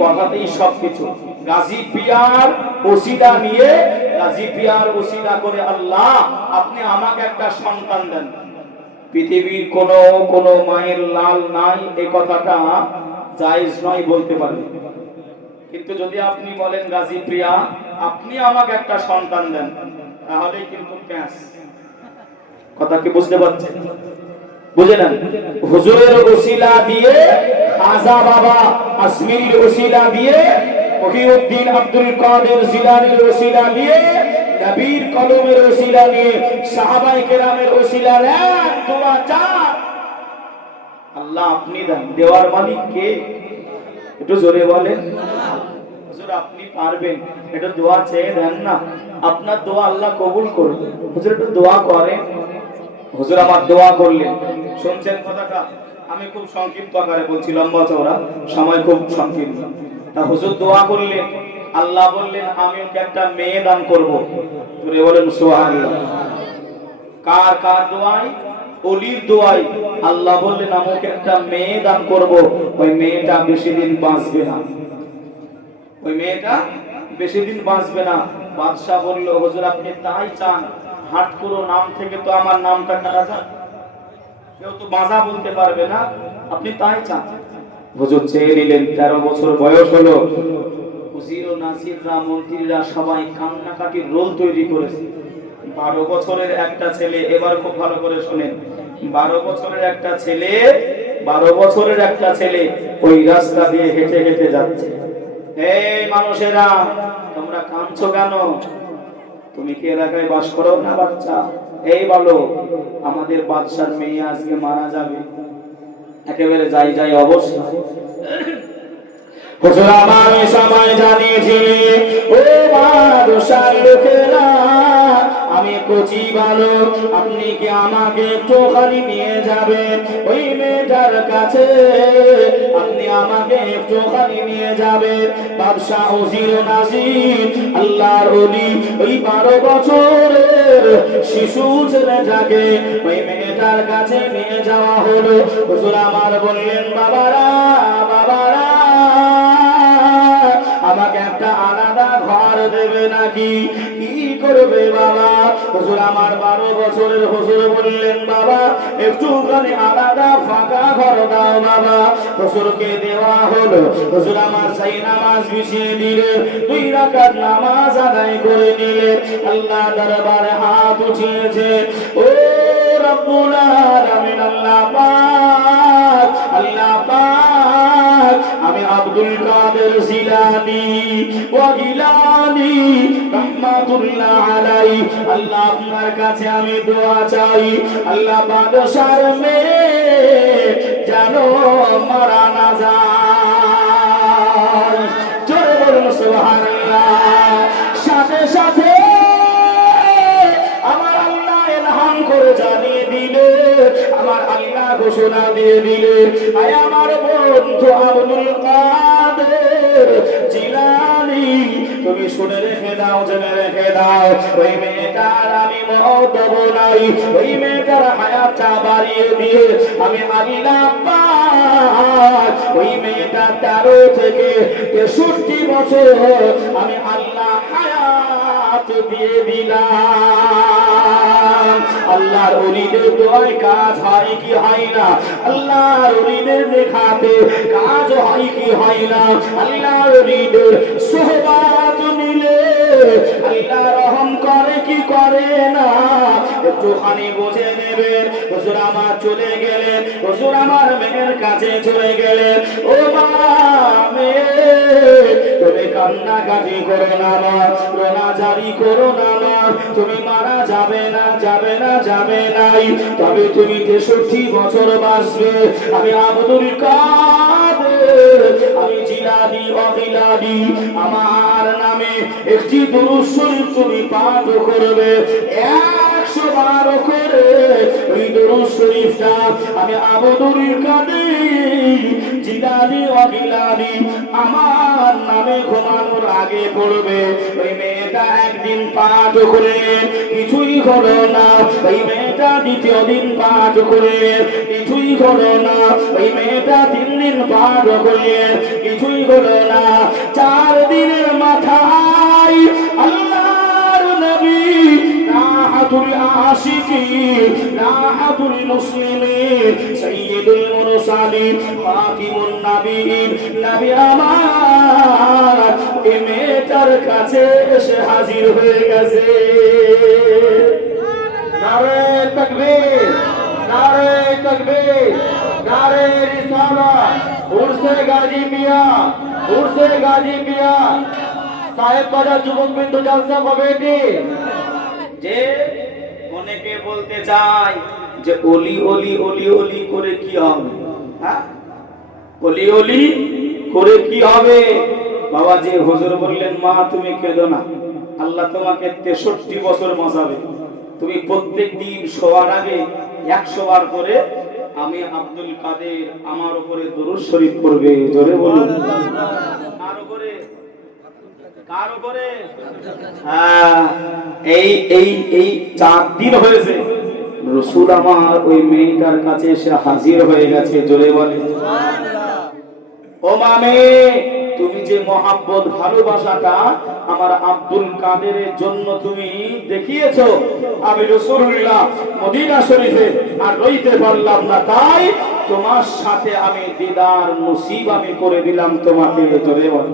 কথাতেই সবকিছু। গাজী পিয়ার ওসিলা নিয়ে, গাজী পিয়ার ওসিলা করে, আল্লাহ আপনি আমাকে একটা সন্তান দেন। পৃথিবীর কোন মায়ের লাল নাই, এই কথাটা জায়েজ নয় বলতে পারেন, কিন্তু যদি আপনি বলেন গাজী প্রিয়া আপনি আমাকে একটা সন্তান দেন, তাহলে কিন্তু প্যাঁচ। কথা কি বুঝতে পারছেন? বুঝে নেন। হুজুরের ওসিলা দিয়ে, খাজা বাবা আজমিরির ওসিলা দিয়ে, মহিউদ্দিন আব্দুল কাদের জিলানীর ওসিলা দিয়ে, নবীর কলমের ওসিলা নিয়ে, সাহাবায়ে কেরামের ওসিলা নেন, দোয়া চান, আল্লাহ আপনি দেন। দেওয়ার মালিক কে? একটু জোরে বলেন। হুজুর আপনি পারবেন, একটু দোয়া চেয়ে দেন না, আপনার দোয়া আল্লাহ কবুল করবে। হুজুর একটু দোয়া করেন। হুজুর আমার দোয়া করলেন, শুনছেন কথাটা? আমি খুব সংক্ষিপ্ত আকারে বলছি, লম্বা চওড়া সময় খুব সংকীর্ণ। তা হুজুর দোয়া করলেন, আল্লাহ বললেন আমি ওকে একটা মেয়ে দান করব। জোরে বলেন সুবহানাল্লাহ। কার কার দোয়াই? ওলির দোয়াই। আল্লাহ বললেন আমাকে একটা মেয়ে দান করব, ওই মেয়েটা বেশি দিন বাঁচবে না, ওই মেয়েটা বেশি দিন বাঁচবে না। বাদশা বলল হুজুর আপনি তাই চান? হাটকুরো নাম থেকে তো আমার নামটা কাটা যায়, কেউ তো বাঁচা বলতে পারবে না, আপনি তাই চান? হুজুর চেয়ে নিলেন। 13 বছর বয়স হলো। উজির ও নাসিররা, মন্ত্রীরা সবাই কান্নাকাটির রোল তৈরি করেছে। 12 বছরের একটা ছেলে, এবার খুব ভালো করে শুনেন, 12 বছরের একটা ছেলে, 12 বছরের একটা ছেলে ওই রাস্তা দিয়ে হেঁটে হেঁটে যাচ্ছে। এই মানুষেরা তোমরা কাঁদছো কেন? তুমি কি এলাকায় বাস করো না বাচ্চা? এই বলো আমাদের বাদশার মেয়ে আজকে মারা যাবে, একেবারে যাই যাই অবস্থা। হুজুর আমার সময় জানিয়েছি, ও বাদশার লোকেরা আমি কচি বালক, আপনি কি আমাকে একটুখানি নিয়ে যাবেন ওই মেয়েটার কাছে, আপনি আমাকে একটুখানি নিয়ে যাবেন। বাদশা উজির ও নাজির আল্লাহর ওলি ওই 12 বছরের শিশু ছেলেটাকে ওই মেয়েটার কাছে নিয়ে যাওয়া হলো। হুজুর আমার বললেন বাবারা বাবারা আমাকে একটা আলাদা ঘর দেবে নাকি? কি করবে বাবা? হুজুর আমার 12 বছরের হুজুর বললেন বাবা একটুখানি আলাদা ফাঁকা ঘর দাও বাবা। হুজুরকে দেওয়া হলো। হুজুর আমার সেই নামাজ বিছিয়ে দিলেন, 2 রাকাত নামাজ আদায় করে নিলেন। আল্লাহ দরবারে হাত উঠিয়েছে, ও রব্বুল আলামিন আল্লাহ পাক, আল্লাহ পাক আমি আব্দুল কাদের জিলানী ওয়া গিলানী রাহমাতুল্লাহ আলাইহি, আল্লাহ আপনার কাছে আমি দোয়া চাই, আল্লাহ বাদশার মেয়ে যেন মারা না যায়। জোরে বলুন সুবহানাল্লাহ। সাথে সাথে আমার আল্লাহ এলহাম করে জানিয়ে দিলে, আমার আল্লাহ ঘোষণা দিয়ে দিলে, আয় আমার বন্ধু আব্দুল কাদের জিলানী তুমি শুনে রেখে দাও, জেনে রেখে দাও, ওই মেয়েটার আমি মওত দেব নাই, ওই মেয়েটার হায়াতটা বাড়িয়ে দিয়ে আমি আল্লাহ পাক ওই মেয়েটা 13 থেকে 63 বছর আমি আল্লাহ হায়াত দিয়ে দিলাম। আল্লাহর ওলিদের দোয়ায় কাজ হয় কি হয় না? আল্লাহর ওলিদের দেখাতে কাজ হয় কি হয় না? আল্লাহর ওলিদের সোহবত নিলে আল্লাহ রহম করে কি করে না? একটুখানি বুঝে নেবেন। হুজুর আমার চলে গেলেন, হুজুর আমার মেয়ের কাছে চলে গেলেন। ও মা মেয়ে তুমি কান্নাকাটি করো না মা, রোনা জারি করো না মা, তুমি মারা যাবে না, যাবে না, যাবে নাই, তবে তুমি 63 বছর বাঁচবে। আমি আব্দুল কাদের, আমি জিলানী ওয়া গিলানী, আমার নামে একটি দুরূদ শরীফ তুমি পাঠ করবে 100 বার করে। ওই দুরূদ শরীফটা আমি আব্দুল কাদের জিলানী ওয়া গিলানী আমার নামে ঘুমানোর আগে পড়বে। ওই মেয়েটা একদিন পাঠ করলেন, কিছুই হলো না। ওই মেয়েটা দ্বিতীয় দিন পাঠ করলেন, কিছুই হলো না। ওই মেয়েটা 3 দিন পাঠ করলেন, কিছুই হলো না। 4 দিনের মাথায় আল্লাহর নবী রাহাতুল আশিকিন রাহাতুল মুসলিমিন সাইয়্যিদুল মুরসালিন খাতিমুন নবীন নবী আমার এই মেয়েটার কাছে এসে হাজির হয়ে গেছে। নারে তাকবীর, নারে তাকবীর, নারে রিসালাত। উরসে গাজী মিয়া, উরসে গাজী মিয়া সাহেব বাজার যুবক বিন্দু জলসা কমিটি। যে অনেকে বলতে চায় যে অলি অলি অলি অলি করে কি হবে, হ্যাঁ অলি অলি করে কি হবে? বাবা যে হুজুর বললেন মা তুমি কেঁদো না, আল্লাহ তোমাকে 63 বছর বাঁচাবে। তুমি প্রত্যেক দিন শোয়ার আগে 100 বার করে আমি আব্দুল কাদের আমার উপরে দরুদ শরীফ পড়বে। জোরে বলুন। কার উপরে? কার উপরে? হ্যাঁ, এই এই এই 4 দিন হয়েছে রাসূল আমার ওই মেয়েটার কাছে এসে হাজির হয়ে গেছে। জোরে বলে ও মামে, তুমি যে মহাব্বত ভালোবাসাটা আমার আব্দুল কাদেরের জন্য তুমি দেখিয়েছো, আমি রাসূলুল্লাহ মদিনা শরীফে আর রইতে পারলাম না, তাই তোমার সাথে আমি দিদার নসিব আমি করে দিলাম তোমাকে। জোরে বলো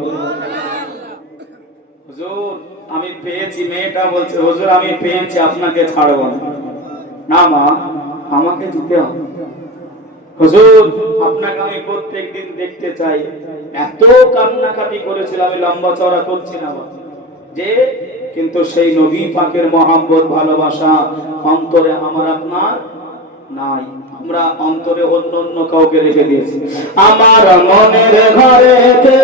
হুজুর আমি পেয়েছি। মেয়েটা বলছে হুজুর আমি পেয়েছি, আপনাকে ছাড়ব না। না মা, আমাকে দিতে হবে। হুজুর আপনাকে আমি প্রত্যেকদিন দেখতে চাই। এত কান্নাকাটি করেছিল, আমি লম্বা চওড়া করছি না যে, কিন্তু সেই নবী পাকের মহব্বত ভালোবাসা অন্তরে আমার আপনার নাই। আমরা অন্তরে অন্য অন্য কাউকে রেখে দিয়েছি। আমার মনের ঘরেতে,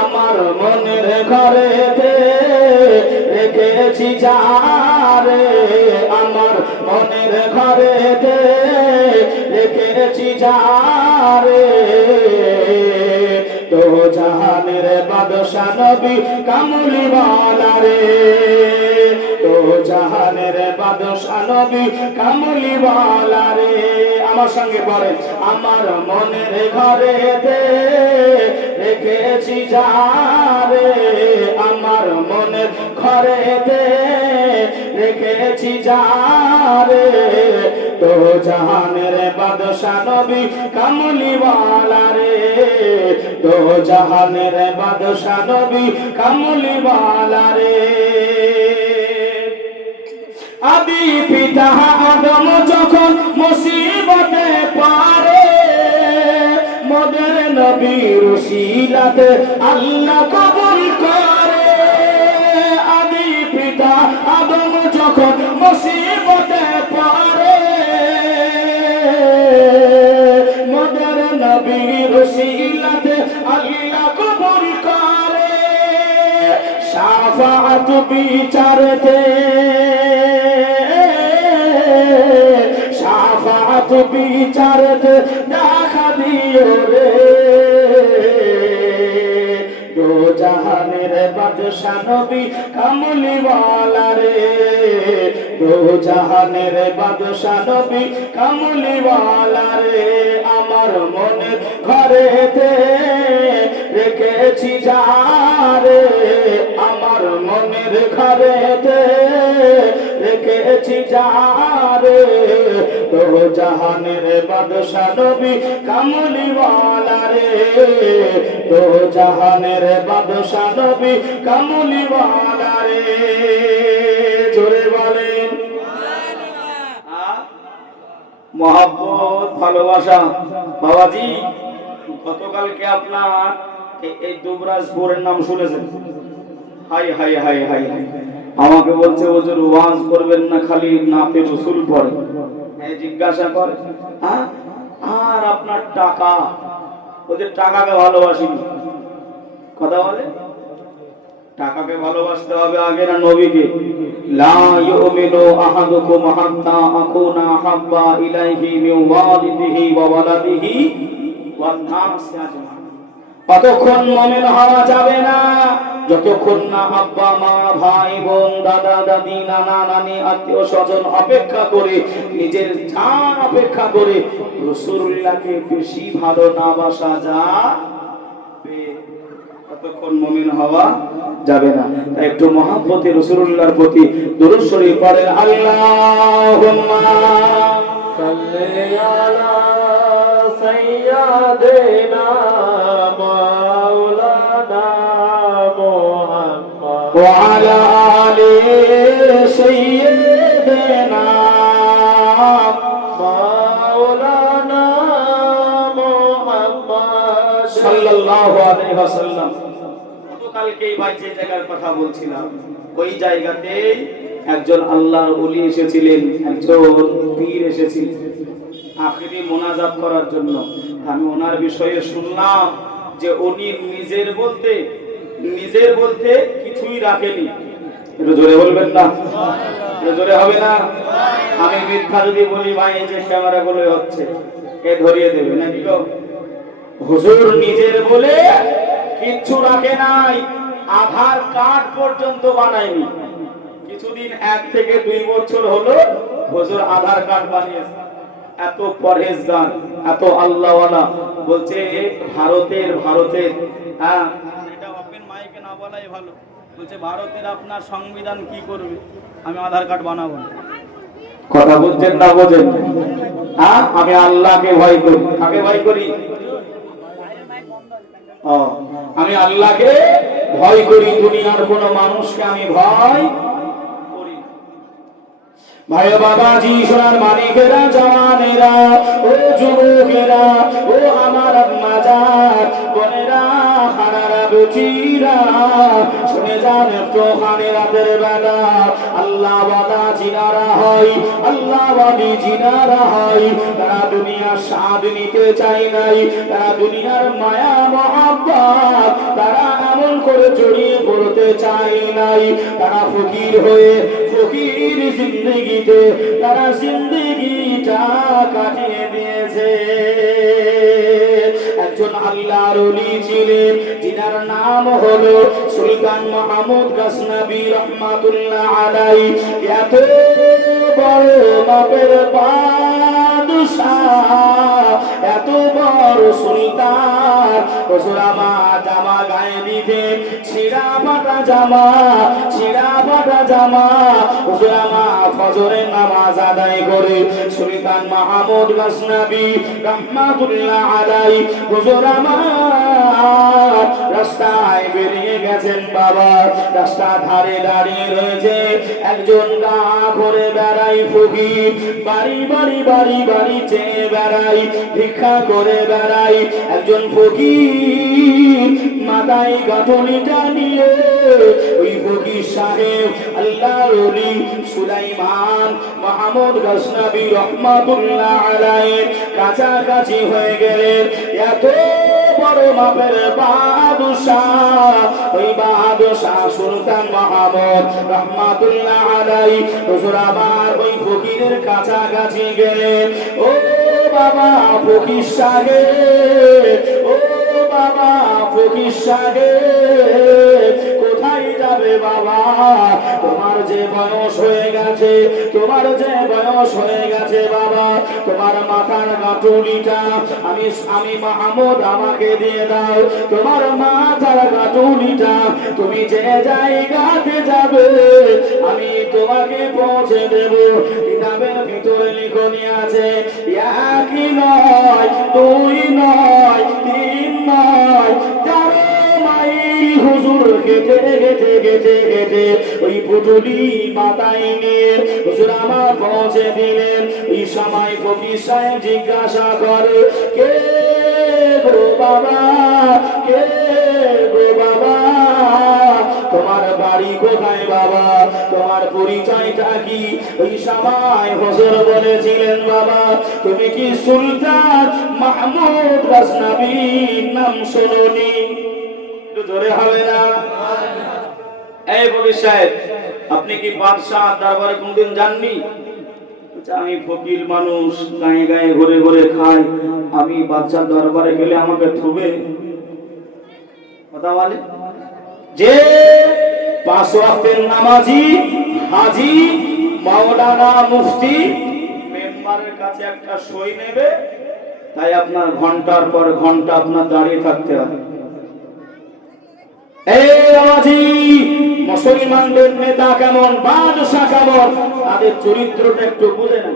আমার মনের ঘরেতে রেখেছি যারে, আমার মনের ঘরেতে রেখেছি যারে, তো জাহানের বাদশা নবী কামলি ওয়ালা রে, তো জাহানের বাদশা নবী কামলি ওয়ালা রে। আমার সঙ্গে পড়েন, আমার মনের ঘরেতে রেখেছি যারে, আমার মনের ঘরেতে রেখেছি যারে, তো জাহানের বাদশা নবী কামলি ওয়ালা রে, তো জাহানের বাদশা নবী কামলি ওয়ালা রে। আদি পিতা আদম যখন মুসিবতে পারে, মোদের নবীর উসিলাতে আল্লাহ কবুল করে। আদি পিতা আদম যখন মুসিবতে পারে, মোদের নবীর উসিলাতে আল্লাহ কবুল করে। শাফাআত বিচারতে, শাফাআত বিচারতে দেখা দিও রে, দো জাহানের বাদশা নবী কামলি ওয়ালা রে, দো জাহানের বাদশা নবী কামলি ওয়ালা রে। আমার মনের ঘরেতে রেখেছি যারে, আমার মনের ঘরেতে রেখেছি যারে, তো জাহানের বাদশা নবী কামলি ওয়ালা রে, তো জাহানের বাদশা নবী কামলি ওয়ালা রে। জোরে বলেন মহব্বত ভালোবাসা। বাবাজি গতকালকে আপনার এই দুবরাজপুরের নাম শুনেছেন? High high high high high, আমাকে বলছে হুজুর ওয়াজ করবেন না, খালি নাতে রসুল পড়ে। জিজ্ঞাসা করে হ্যাঁ, আর আপনার টাকা, ওদের টাকাকে ভালোবাসিনি। কথা বলে টাকাকে ভালোবাসতে হবে আগে না নবীকে? লা ইউমিনু আহাদুকুম হাত্তা আকুনা হাব্বা ইলাইহি মিন ওয়ালিদিহি ওয়া ওয়ালাদিহি ওয়ান নাসি আজমাইন। ততক্ষণ মুমিন হওয়া যাবে না যতক্ষণ না আব্বা মা ভাই বোন দাদা দাদি নানা নানি আত্মীয় স্বজন অপেক্ষা করে, নিজের জান অপেক্ষা করে রাসূলুল্লাহকে বেশি ভালো না বাসা যাবে। ততক্ষণ মুমিন হওয়া যাবে না। তাই একটু মহব্বতে রাসূলুল্লাহর প্রতি দুরূদ শরীফ পড়েন। আল্লাহুম্মা সাল্লি আলা সাইয়্যিদিনা মাওলানা মুহাম্মদ ওয়া আলা আলি সাইয়্যিদিনা মাওলানা মুহাম্মদ সাল্লাল্লাহু আলাইহি ওয়াসাল্লাম। গতকালকেই ভাই যে জায়গার কথা বলছিলাম, ওই জায়গাতেই একজন আল্লাহর ওলি এসেছিলেন, একজন পীর এসেছিলেন আখিরি মোনাজাত করার জন্য। আমি ওনার বিষয়ে শুনলাম যে উনি নিজের বলতে কিছুই রাখেনি। একটু জোরে বলবেন না? একটু জোরে হবে না? আমি মিথ্যা যদি বলি ভাই, এই যে ক্যামেরা গুলো হচ্ছে, এ ধরিয়ে দেবে নাকি গো? হুজুর নিজের বলে কিচ্ছু রাখে নাই, আধার কার্ড পর্যন্ত বানায়নি। কিছুদিন 1 থেকে 2 বছর হলো হুজুর আধার কার্ড বানিয়েছে। এত পরহেজগার, এত আল্লাহওয়ালা। বলছে ভারতের হ্যাঁ, এটা ওপেন মাইকে না বলাই ভালো। বলছে ভারতের আপনার সংবিধান কি করবে, আমি আধার কার্ড বানাবো না। কথা বুঝছেন না বোঝেন? হ্যাঁ, আমি আল্লাহকে ভয় করি। কাকে ভয় করি? আমি আল্লাহকে ভয় করি, দুনিয়ার কোন মানুষকে আমি ভয় করি। ভাই বাবাজি, সোনার মানিকেরা, জওয়ানেরা, ও যুবকেরা, ও আমার আম্মাজান, বোনেরা, খানারা, বেটিরা, শুনে যান একটু খানে রাতের বেলা আল্লাহ ওয়ালা জিনারা হয়, আল্লাহ ওয়ালি জিনারা হয়। তারা দুনিয়ার স্বাদ নিতে চায় নাই, তারা দুনিয়ার মায়া মহাব্বত তারা এমন করে জড়িয়ে পড়তে চায় নাই। তারা ফকির হয়ে ফকির জিন্দেগিতে তারা জিন্দেগিটা কাটিয়ে দিয়েছে। একজন আল্লাহর ওলি ছিলেন, যিনার নাম হলো সুলতান মাহমুদ গজনবী রহমাতুল্লাহ আলাইহি। এত বড় মাপের বাদশাহ, এত বড় সুলতান, হুজুর আমার জামা গায়ে দিতেন, ছিঁড়া ফাটা জামা, হুজুর আমার ফজরের নামাজ আদায় করে সুলতান মাহমুদ গজনবী রহমাতুল্লাহ আলাইহি হুজুর আমার রাস্তায় বেরিয়ে গেছেন। বাবা রাস্তা ধারে দাঁড়িয়ে রয়েছে একজন গা করে বেড়াই ফকির, বাড়ি চেয়ে বেড়াই, ভিক্ষা করে বেড়াই। একজন ফকির মাথায় গাঁথনিটা নিয়ে ওই ফকির সাহেব আল্লাহর ওলি সুলাইমান মাহমুদ গজনবী রহমাতুল্লাহ আলাইহির কাছাকাছি হয়ে গেলেন। এত বড় মাপের বাদশাহ, ওই বাদশাহ সুলতান মাহমুদ রহমাতুল্লাহ আলাইহি হুজুর আবার ওই ফকিরের কাছাকাছি গেলেন। ও বাবা ফকির সাহেব, ও বাবা ফকির সাহেব, কোথায় যাবে বাবা? তোমার যে বয়স হয়ে গেছে বাবা, তোমার মাথার গাঁটুলিটা আমি মাহমুদ আমাকে দিয়ে দাও। তোমার মাথার গাঁটুলিটা তুমি যে জায়গাতে যাবে আমি তোমাকে পৌঁছে দেব। কিতাবের ভিতরে লিখনি আছে, 1 নয় 2 নয় 3 নয় 4 মাইল হুজুর হেঁটে ওই পুটুলি মাথায় নিয়ে হুজুর আমার পৌঁছে দিলেন। এই সময় ফকির সাহেব জিজ্ঞাসা করে, কে গো বাবা, তোমার বাড়ি কোথায় বাবা, তোমার পরিচয়টা কি? ওই সময় হুজুর বলেছিলেন, বাবা তুমি কি সুলতান মাহমুদ গজনবীর নাম শোনোনি? একটু জোরে হবে না? এই ফকির সাহেব, আপনি কি বাদশাহ দরবারে কোনদিন যাননি? আমি ফকির মানুষ, গায়ে গায়ে ঘুরে খাই, আমি বাদশাহ দরবারে গেলে আমাকে থুবে? কথা বলে যে 5 ওয়াক্তের নামাজি হাজি মাওলানা মুফতি মেম্বারের কাছে একটা সই নেবে, তাই আপনার ঘন্টার পর ঘন্টা আপনার দাঁড়িয়ে থাকতে হবে। এই বাবাজি, মুসলমানদের নেতা কেমন, বাদশা কেমন, তাদের চরিত্রটা একটু বুঝে না,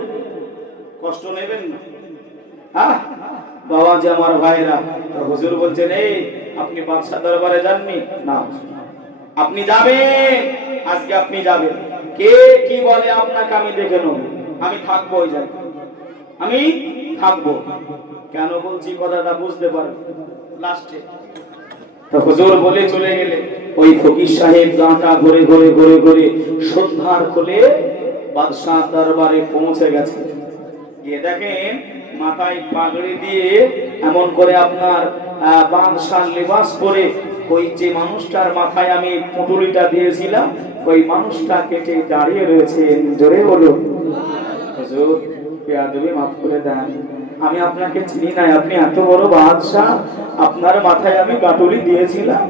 কষ্ট নেবেন না। বাবাজি আমার ভাইরা, হুজুর বলছেন এই আপনি বাদশা দরবারে যাননি না, আপনি যাবেন, আজকে আপনি যাবেন। কে কি বলে আপনাকে আমি দেখে নেব, আমি থাকবো ওই জায়গায়, আমি থাকবো। কেন বলছি কথাটা বুঝতে পারেন লাস্টে। তো হুজুর বলে চলে গেলে ওই ফকির সাহেব গাঁটা ঘুরে ঘুরে ঘুরে ঘুরে সন্ধ্যার কোলে বাদশাহ দরবারে পৌঁছে গেছে। গিয়ে দেখেন মাথায় পাগড়ি দিয়ে এমন করে আপনার বাদশাহ লেবাস পরে ওই যে মানুষটার মাথায় আমি পুটুলিটা দিয়েছিলাম ওই মানুষটা কেটে দাঁড়িয়ে রয়েছেন। জোরে বলো হুজুর, বেয়াদবি মাফ করে দেন, আমি আপনাকে চিনি নাই, আপনি এত বড় বাদশাহ, আপনার মাথায় আমি গাটুলি দিয়েছিলাম।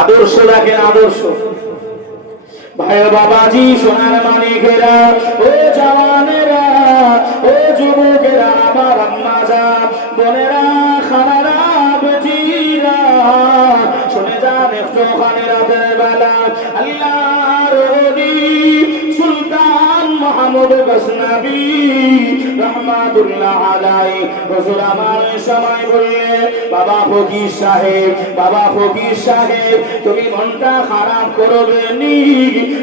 আদর্শ দেখেন, আদর্শ। ভাই বাবাজি, সোনার মানিকেরা, ও জওয়ানেরা, ও যুবকেরা, আমার আম্মা জান, বোনেরা, খালারা, বেটিরা, শুনে যান একটু ওখানে রাতের বেলা আল্লাহর ওলি সুলতান মাহমুদ গজনবী রহমাতুল্লাহ আলাইহি হুজুর আমার সময় বললে, বাবা ফকির সাহেব, বাবা ফকির সাহেব, তুমি মনটা খারাপ করবে নি,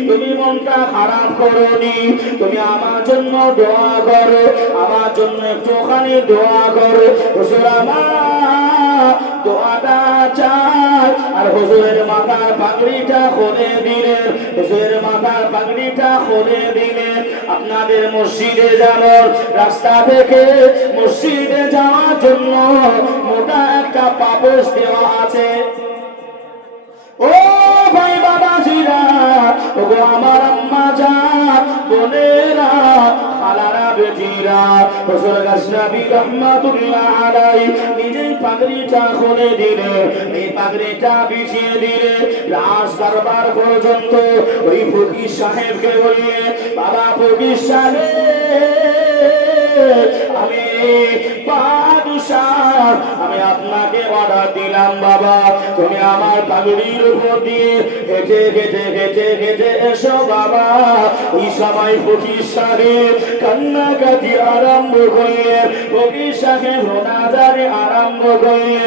তুমি মনটা খারাপ করোনি, তুমি আমার জন্য দোয়া করো, আমার জন্য একটুখানি দোয়া করো। হুজুর আমার দোয়াটা চাই। আর হুজুরের মাথার পাগড়িটা খুলে দিলেন, হুজুরের মাথার পাগড়িটা খুলে দিলেন। আপনাদের মসজিদে যেমন রাস্তা থেকে মসজিদে যাওয়ার জন্য মোটা একটা পাপোশ দেওয়া আছে, ও ভাই বাবাজিরা, ওগো আমার আম্মা জান, বোনেরা, খালারা, বেটিরা, হুজুর গজনবী রহমাতুল্লাহ আলাইহি নিজেই পাগড়িটা খুলে দিলে, এই পাগড়িটা বিছিয়ে দিলে। রাজ দরবার পর্যন্ত ওই ফকির সাহেবকে বললে, বাবা ফকির সাহেব, আমি বাদশাহ, আমি আপনাকে অর্ডার দিলাম বাবা, তুমি আমার পাগড়ির উপর দিয়ে হেঁটে হেঁটে হেঁটে হেঁটে এসো বাবা। ওই সময় ফকির সাহেব কান্নাকাটি আরম্ভ করলে, ফকির সাহেব রোনাজারে আরম্ভ করলে,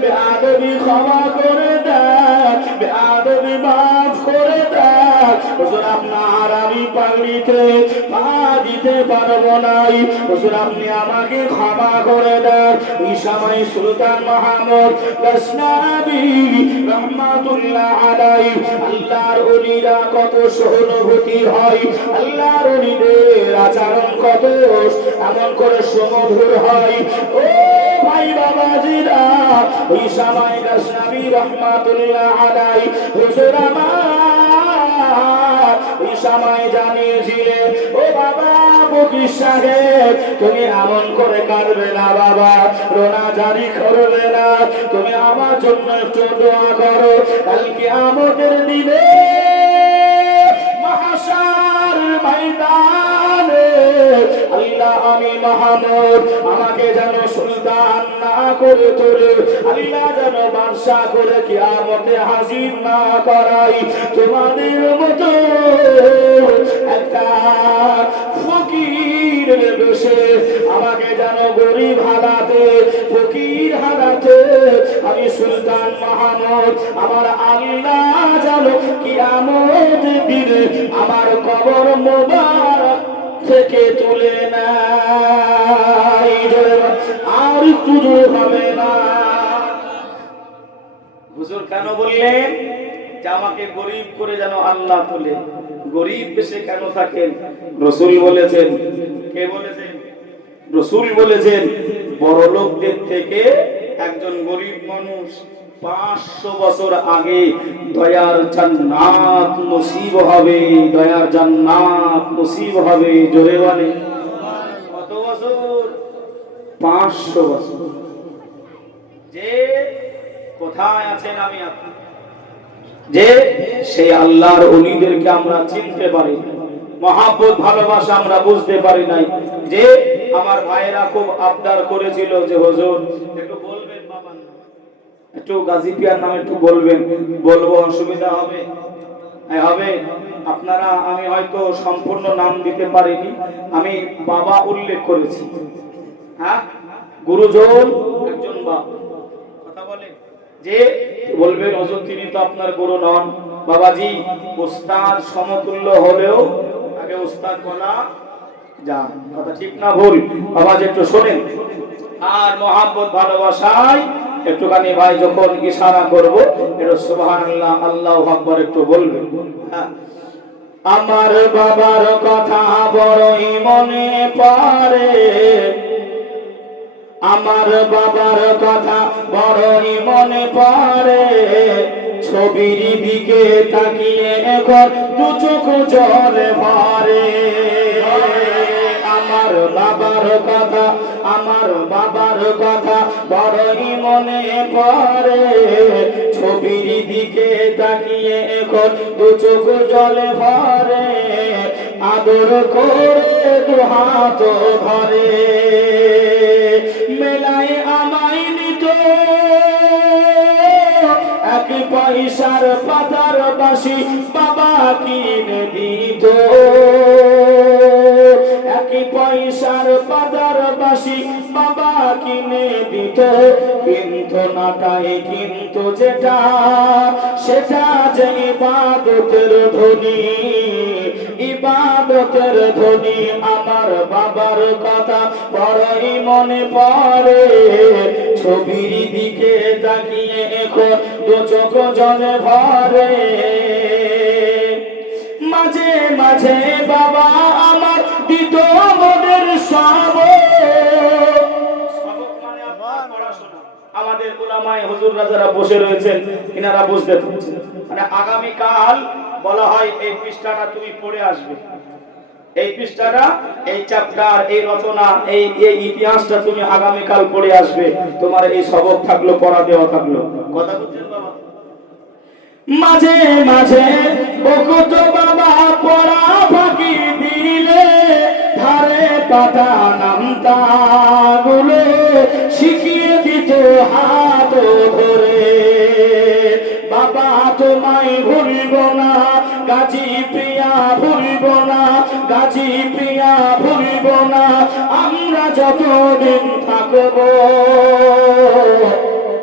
বেয়াদবি ক্ষমা করে দেন, বেয়াদবি মাফ করে দেন হুজুর, আপনার আমি পাগড়িতে পা দিতে পারবো নাই, হুজুর আপনি আমাকে ক্ষমা করে দেন। এই সময় সুলতান মাহমুদ গজনবী রহমাতুল্লাহ আলাইহি, আল্লাহর ওলিরা কত সহানুভূতি হয়, আল্লাহর ওলিদের আচরণ কত এমন করে সুমধুর হয়। ও ভাই বাবাজিরা, ওই সময় গজনবী রহমাতুল্লাহ আলাইহি হুজুর আমার ওই সময় জানিয়েছিলেন, ও বাবা ফকির সাহেব, তুমি এমন করে কাঁদবে না বাবা, রোনা জারি করবে না, তুমি আমার জন্য একটু দোয়া করো, কালকে আমাদের দিনে মাহশার ময়দানে আল্লাহ আমি মাহমুদ আমাকে যেন সুলতান না করে তোলে, আল্লাহ যেন বাদশা করে কিয়ামতে হাজির না করাই। তোমাদের মতো একটা ফকির বেশে আমাকে যেন গরিব হালাতে, ফকির হালাতে আমি সুলতান মাহমুদ আমার আল্লাহ যেন কিয়ামত দিনে আমার কবর মোবারক থেকে তুলে নাই। আর একটু জোরে হবে না। হুজুর কেন বললেন যে আমাকে গরিব করে যেন আল্লাহ তোলে? গরিব বেশে কেন থাকেন? রাসূল বলেছেন। কে বলেছেন? রাসূল বলেছেন, বড় লোকদের থেকে একজন গরিব মানুষ 500 বছর আগে দয়ার জান্নাত নসিব হবে, দয়ার জান্নাত নসিব হবে। জোরে বলে কত বছর? 500 বছর। যে কোথায় আছেন আমি আপনি, যে সেই আল্লাহর ওলিদেরকে আমরা চিনতে পারি, মহাব্বত ভালোবাসা আমরা বুঝতে পারি নাই। যে আমার ভাইয়েরা খুব আবদার করেছিল যে হুজুর একটু বলবেন বাবার নাম, একটু গাজী পিয়ার নাম একটু বলবেন। বলবো অসুবিধা হবে? হ্যাঁ হবে। আপনারা, আমি হয়তো সম্পূর্ণ নাম দিতে পারিনি, আমি বাবা উল্লেখ করেছি। হ্যাঁ, গুরুজন একজন কথা বলে যে বলবেন হুজুর তিনি তো আপনার গুরু নন। বাবাজি উস্তাদ সমতুল্য হলেও আগে উস্তাদ বলা যা, কথা ঠিক না ভুল? বাবাজি একটু শোনেন। আর মহাব্বত ভালোবাসায় একটুখানি ভাই যখন ইশারা করব একটু সুবহানাল্লাহ আল্লাহু আকবার একটু বলবেন। আমার বাবার কথা বড়ই মনে পড়ে, আমার বাবার কথা বড়ই মনে পড়ে, ছবির দিকে তাকিয়ে এখন দু চোখ জলে ভরে। আমার বাবার কথা, আমার বাবার কথা বড়ই মনে পড়ে, ছবির দিকে তাকিয়ে এখন দু চোখ জলে ভরে। আদর করে দু হাত ধরে মেলায় আমায় নিত, এক পয়সার পাতার বাসি বাবা কিনে দিত, এক পয়সার পাতার বাসি বাবা কিনে দিত। কিন্তু নাটাই কিন্তু যেটা, সেটা যে ইবাদতের ধ্বনি, ইবাদতের ধ্বনি। আমার বাবার কথা বড়ই মনে পড়ে, ছবির দিকে তাকিয়ে এখন দু চোখ জলে ভরে। মাঝে মাঝে বাবা আমার দিত মনের সবক, মানে আপনার পড়াশোনা। আমাদের উলামায়ে হুজুররা যারা বসে রয়েছেন এনারা বুঝতে পারছেন, মানে আগামী কাল বলা হয় এই পৃষ্ঠাটা তুমি পড়ে আসবে, এই পৃষ্ঠাটা, এই চ্যাপ্টার, এই রচনা, এই ইতিহাসটা তুমি আগামী কাল পড়ে আসবে। তোমার এই সবক থাকলো, পড়া দেওয়া থাকলো। কথা বুঝছেন বাবা? মাঝে মাঝে বকুত বাবা পড়া ফাঁকি দিলে, ধারে পাতা নামতা গুলো শিখিয়ে দিত হাত ধরে। বাবা তোমায় ভুলব না গাজী প্রিয়া, ভুলব না গাজী প্রিয়া, ভুলব না আমরা যতদিন থাকব।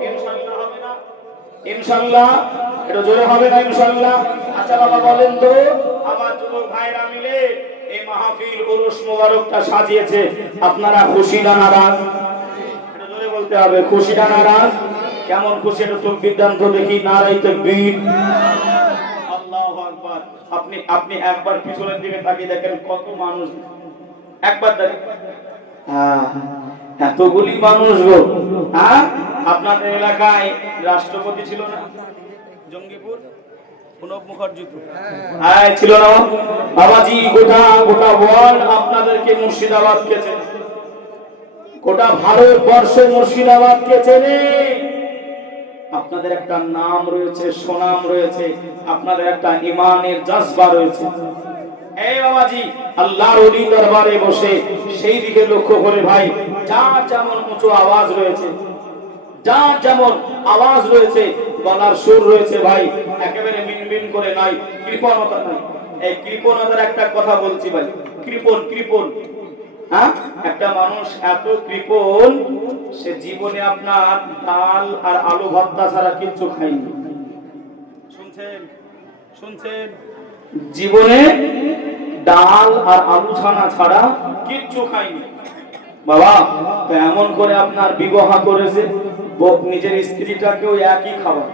ইনশাআল্লাহ হবে না? ইনশাআল্লাহ এটা জোরে হবে না ইনশাআল্লাহ? আচ্ছা বাবা বলেন তো, আমার যুবক ভাইরা মিলে এই মাহফিল উরুস মোবারকটা সাজিয়েছে, আপনারা খুশি না নারাজ? এটা জোরে বলতে হবে, খুশি না নারাজ? কেমন খুশি এটা তাকবীর দান তো দেখি, নারায়ে তাকবীর, আল্লাহু আকবার। আপনি আপনি একবার পিছনের দিকে তাকিয়ে দেখেন কত মানুষ, একবার দেখেন। হ্যাঁ, এতগুলি মানুষ গো। হ্যাঁ, আপনাদের এলাকায় রাষ্ট্রপতি ছিল না জঙ্গিপুর? প্রণব মুখার্জি তো হ্যাঁ ছিল না বাবাজি? গোটা গোটা ওয়ার্ল্ড আপনাদেরকে মুর্শিদাবাদকে চেনে, গোটা ভারতবর্ষ মুর্শিদাবাদকে চেনে। আপনাদের একটা নাম রয়েছে, সুনাম রয়েছে, আপনাদের একটা ঈমানের জজবা রয়েছে। এই বাবাজি আল্লাহর ওলি দরবারে বসে সেই দিকে লক্ষ্য করে ভাই, যার যেমন উঁচু আওয়াজ রয়েছে, যার যেমন আওয়াজ রয়েছে, গলার সুর রয়েছে ভাই, একেবারে মিনমিন করে নাই, কৃপণতা নাই। এই কৃপণতার একটা কথা বলছি ভাই, কৃপণ কৃপণ। হ্যাঁ, একটা মানুষ এত কৃপণ, সে জীবনে আপনার ডাল আর আলু ভর্তা ছাড়া কিচ্ছু খায়নি। শুনছেন? শুনছেন? জীবনে ডাল আর আলু ছানা ছাড়া কিচ্ছু খায়নি বাবা। তো এমন করে আপনার বিবাহ করেছে, নিজের স্ত্রীটাকেও একই খাবার।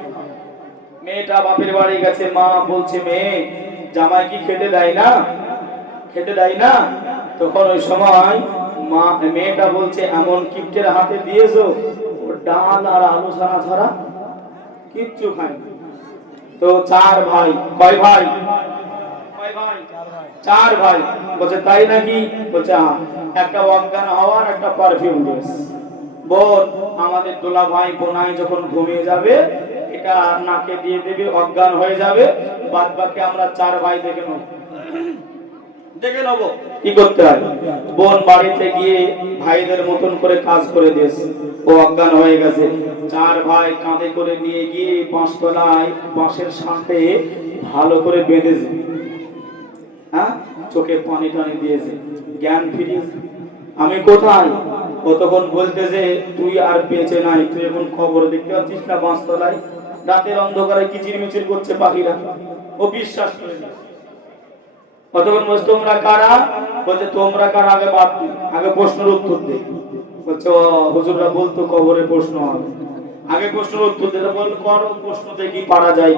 মেয়েটা বাপের বাড়ি গেছে, মা বলছে মেয়ে জামাই কি খেতে দেয় না, খেতে দেয় না। তখন ওই সময় মা, মেয়েটা বলছে এমন কিপ্টের হাতে দিয়েছো ডাল আর আলু ছানা ছাড়া কিচ্ছু খায়নি। তো চার ভাই, কয় ভাই? চার ভাই। বলছে তাই নাকি? বলছে হ্যাঁ। একটা অজ্ঞান হওয়ার, একটা পারফিউম দিয়েছে। বল আমাদের দোলা ভাই বোনাই যখন ঘুমিয়ে যাবে এটা নাকে দিয়ে দেবে, অজ্ঞান হয়ে যাবে, বাদ বাকি আমরা চার ভাই দেখে নেব। দেখে নেবো কি করতে হয়। বোন বাড়িতে গিয়ে ভাইদের মতন করে কাজ করে দিয়েছে, ও অজ্ঞান হয়ে গেছে। চার ভাই কাঁধে করে নিয়ে গিয়ে বাঁশতলায় বাঁশের সাথে ভালো করে বেঁধেছে, হ্যাঁ, চোখে পানি টানি দিয়েছে, জ্ঞান ফিরিয়েছে। আমি কোথায়? ও তখন বলতেছে তুই আর বেঁচে নাই, তুই এখন খবর দেখতে পাচ্ছিস না বাঁশতলায় রাতের অন্ধকারে কিচির মিচির করছে পাখিরা। ও বিশ্বাস করে না। কতক্ষণ বলছে তোমরা কারা? বলছে তোমরা কারা আগে বাদ দিই, আগে প্রশ্নের উত্তর দে। বলছে ও হুজুররা বলতো কবরে প্রশ্ন হবে, আগে প্রশ্নের উত্তর দিতে বল, করো প্রশ্ন দেখি পারা যায়।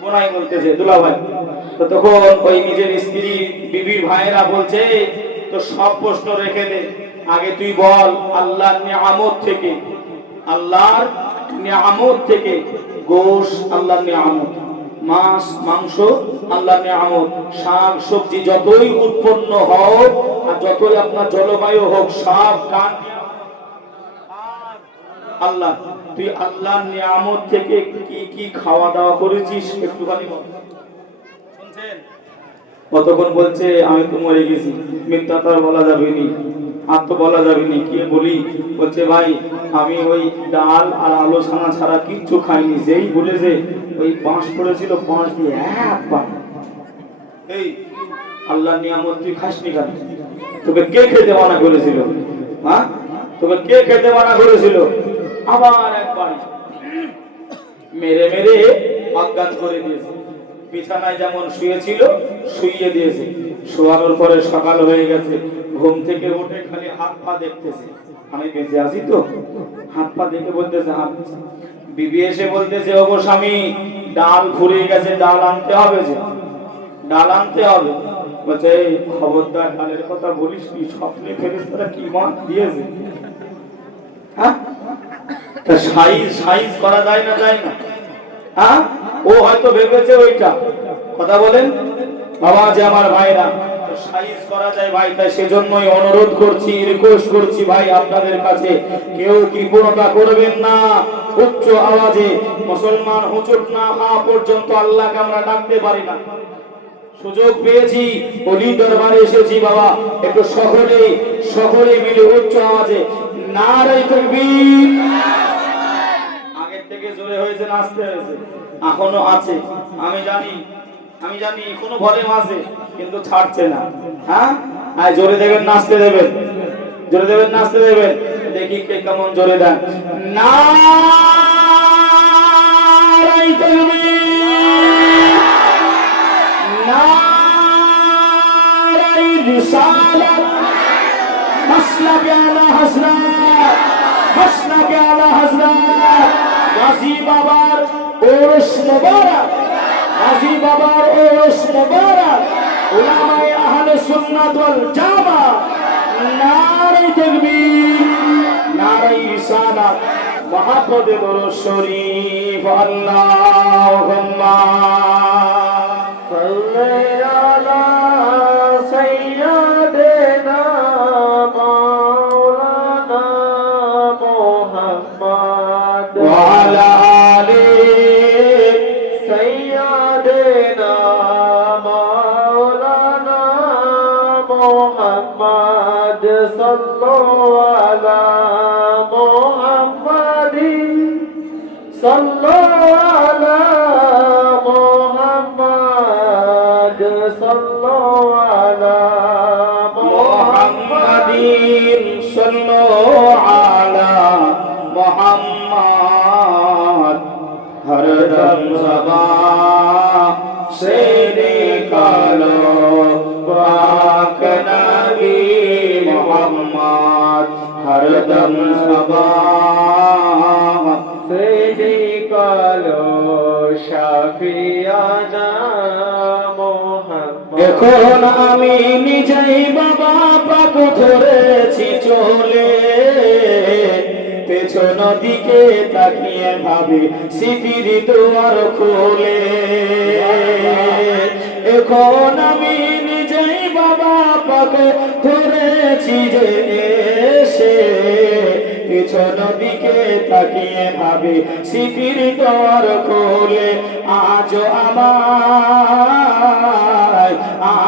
বোনাই বলতেছে দুলা ভাই। তো তখন ওই নিজের স্ত্রী বিবির ভাইয়েরা বলছে তো সব প্রশ্ন রেখে দে, আগে তুই বল আল্লাহর নিয়ামত থেকে, আল্লাহর নিয়ামত থেকে, গোশ আল্লাহর নিয়ামত, মাছ মাংস আল্লাহর নিয়ামত, শাক সবজি যতই উৎপন্ন হোক আর যতই আপনার জলবায়ু হোক সব কান আল্লাহ। তুই আল্লাহর নিয়ামত থেকে কি কি খাওয়া দাওয়া করেছিস একটুখানি বল। শুনছেন? কতক্ষণ বলছে আমি তো মরে গেছি, মিথ্যা তো আর বলা যাবে নি, আর তো বলা যাবে নি, কি বলি? বলছে ভাই আমি ওই ডাল আর আলু ছানা ছাড়া কিচ্ছু খাইনি। যেই বলেছে ওই বাঁশ পড়েছিল, বাঁশ দিয়ে একবার এই আল্লাহর নিয়ামত তুই খাসনি কেন? তোকে কে খেতে মানা করেছিল? হ্যাঁ, তোকে কে খেতে মানা করেছিল? আবার একবার মেরে মেরে অজ্ঞান করে দিয়েছে। বিছানায় যেমন শুয়েছিল শুইয়ে দিয়েছে। শোয়ানোর পরে সকাল হয়ে গেছে, ঘুম থেকে উঠে খালি হাত পা দেখতেছে, আমি বেঁচে আছি তো। হাত পা দেখে বলতেছে হাত। বিবি এসে বলতেছে ওগো স্বামী, ডাল ফুরিয়ে গেছে, ডাল আনতে হবে, যে ডাল আনতে হবে। বলছে এই খবরদার ডালের কথা বলিস কি, স্বপ্নে ফেরেশতারা কি মান দিয়েছে। হ্যাঁ, সাইজ সাইজ করা যায় না, যায় না। হ্যাঁ, ও হয়তো ভেবেছে ওইটা। কথা বলেন বাবা, যে আমার ভাইরা সাইজ করা যায় ভাই, তাই সেজন্যই অনুরোধ করছি, রিকোয়েস্ট করছি ভাই আপনাদের কাছে, কেউ কৃপণতা করবেন না। উচ্চ আওয়াজে মুসলমান হুজুর না হওয়া পর্যন্ত আল্লাহকে আমরা ডাকতে পারি না। সুযোগ পেয়েছি, ওলি দরবারে এসেছি বাবা, একটু সকলে সকলে মিলে উচ্চ আওয়াজে নারে তাকবীর। আগের থেকে জোরে হয়েছে, নাচতে হয়েছে, এখনো আছে। আমি জানি এখনো ঘরে মাঝে, কিন্তু ছাড়ছে না। হ্যাঁ, আর জোরে দেবেন, নাচতে দেবেন, জোরে দেবেন, নাচতে দেবেন। দেখি কে কেমন জোরে দেন। নারে তাকবীর, নারে রিসালাত, মাসলাক আলা হযরত, মাসলাক আলা হযরত গাজী বাবার ওরস মুবারক, গাজী বাবার ওরস মুবারক, উলামায়ে আহলে সুন্নাত ওয়াল জামা। নারে তাকবীর, নারে রিসালাত, মুহাম্মদে দরুদ শরীফ। আল্লাহুম্মা সাল্লি আলা সাইয়্যিদিনা মাওলানা মুহাম্মদ ওয়া আলা আলি সাইয়্যিদিনা মাওলানা মুহাম্মদ। সাল্লাল্লাহু আলা মুহাম্মাদিন, সাল্লাল্লাহু আলা মুহাম্মাদ, সাল্লাল্লাহু আলা মুহাম্মাদিন, সাল্লাল্লাহু আলা মুহাম্মাদ। হরদম ज़बान से निकालो पाक नबी मोहम्मद, हरदम ज़बान से निकालो শাফিয়ানা মোহাম্মদ। এখন আমি নিজেই বাবা পাক ধরেছি চলে, পেছন দিকে তাকিয়ে ভাবি সিপির দুয়ার খোলে। এখন আমি নিজেই বাবা পাক ধরেছি যে এসে, পেছন দিকে তাকিয়ে ভাবি সিপির দুয়ার খোলে।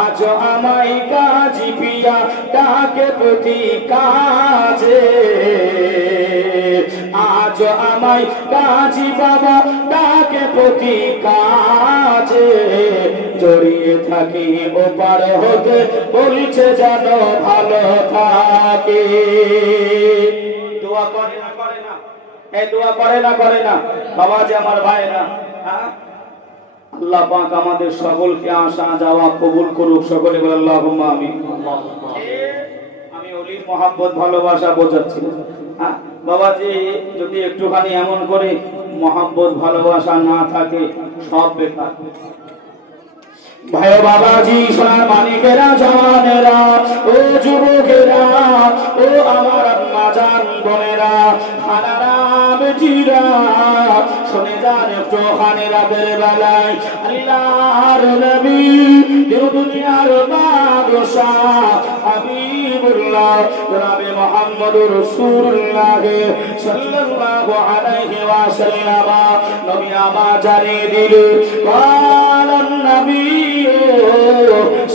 আজ আজ আমায় কাজী পিয়া ডাকে প্রতি কাজে, আজ আমায় কাজী বাবা ডাকে প্রতি কাজে, জড়িয়ে থাকি ওপার হতে বলছে যেন ভালো থাকে। দোয়া করে না করে না, এই দোয়া করে না করে না বাবা যে আমার ভাইরা, হ্যাঁ আল্লাহ পাক আমাদের সকলকে আসা যাওয়া কবুল করুক, সকলে বলে আল্লাহুম্মা আমিন। আমি ওলির মহব্বত ভালোবাসা বোঝাচ্ছি, হ্যাঁ বাবাজি যদি একটুখানি এমন করে মহব্বত ভালোবাসা না থাকে সব বেকার। ভাই বাবাজি সোনার মানিকেরা জওয়ানেরা ও যুবকেরা ও আমার আম্মা জান বোনেরা খানারা বেটিরা শুনে যান একটু খানে রাতের বেলায় আল্লাহর নবী দুনিয়ার বাদশাহ হাবিবুল্লাহ জনাবে মুহাম্মদুর রাসূলুল্লাহ সাল্লাল্লাহু আলাইহি ওয়াসাল্লাম নবী আমার জানিয়ে দিলেন কালান নবী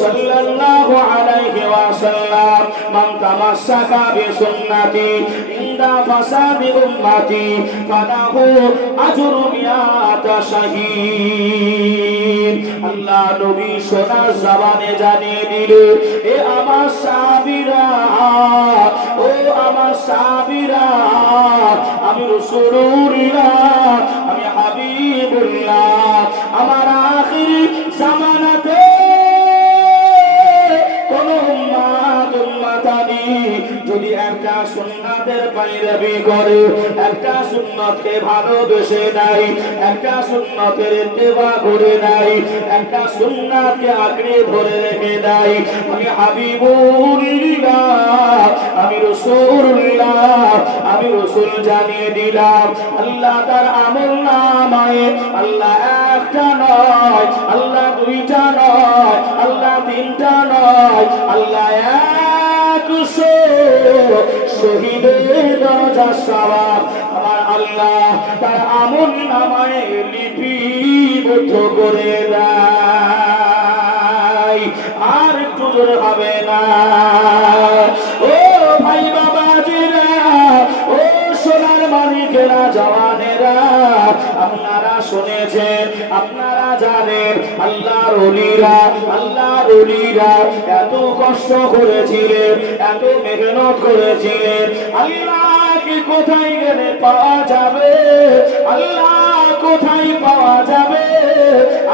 সাল্লাল্লাহু আলাইহি ওয়াসাল্লাম মান তামাসসাকা বিসুন্নতি ইনদা ফাসাদি উম্মতি ফালাহু আজরু মিয়াতা শাহীদ। আল্লাহ নবী সোনার জবানে জানিয়ে দিলেন এ আমার সাহাবীরা, ও আমার সাহাবীরা, আমি রাসূলুল্লাহ, আমি হাবিবুল্লাহ, আমার আখির জামানাতে কোন উম্মত উম্মতানি যদি একটা সুন্নাতের পায়রাবি করে, একটা সুন্নতকে ভালোবেসে নাই, একটা সুন্নতের ইত্তেবা করে নাই, একটা সুন্নাতকে আঁকড়ে ধরে রেখে নাই, আমি হাবিবুল্লাহ, আমি রাসূলুল্লাহ, আমি রাসূল জানিয়ে দিলাম আল্লাহ তার আমল নামায়ে আল্লাহ একটা নয়, আল্লাহ দুইটা নয়, আল্লাহ তিনটা নয়, আল্লাহ 100 শহীদের দরজা সওয়াব আমার আল্লাহ তার আমল নামায়ে লিপিবদ্ধ করে দেয়। আর একটু জোরে হবে না ও ভাই বাবাজিরা, ও সোনার মানিকেরা জওয়ানেরা, আপনারা শুনেছেন, আপনারা জানেন আল্লাহর ওলিরা, আল্লাহর ওলিরা এত কষ্ট করেছিলেন, এত মেহনত করেছিলেন, আল্লাহকে কোথায় গেলে পাওয়া যাবে, আল্লাহ কোথায় পাওয়া যাবে,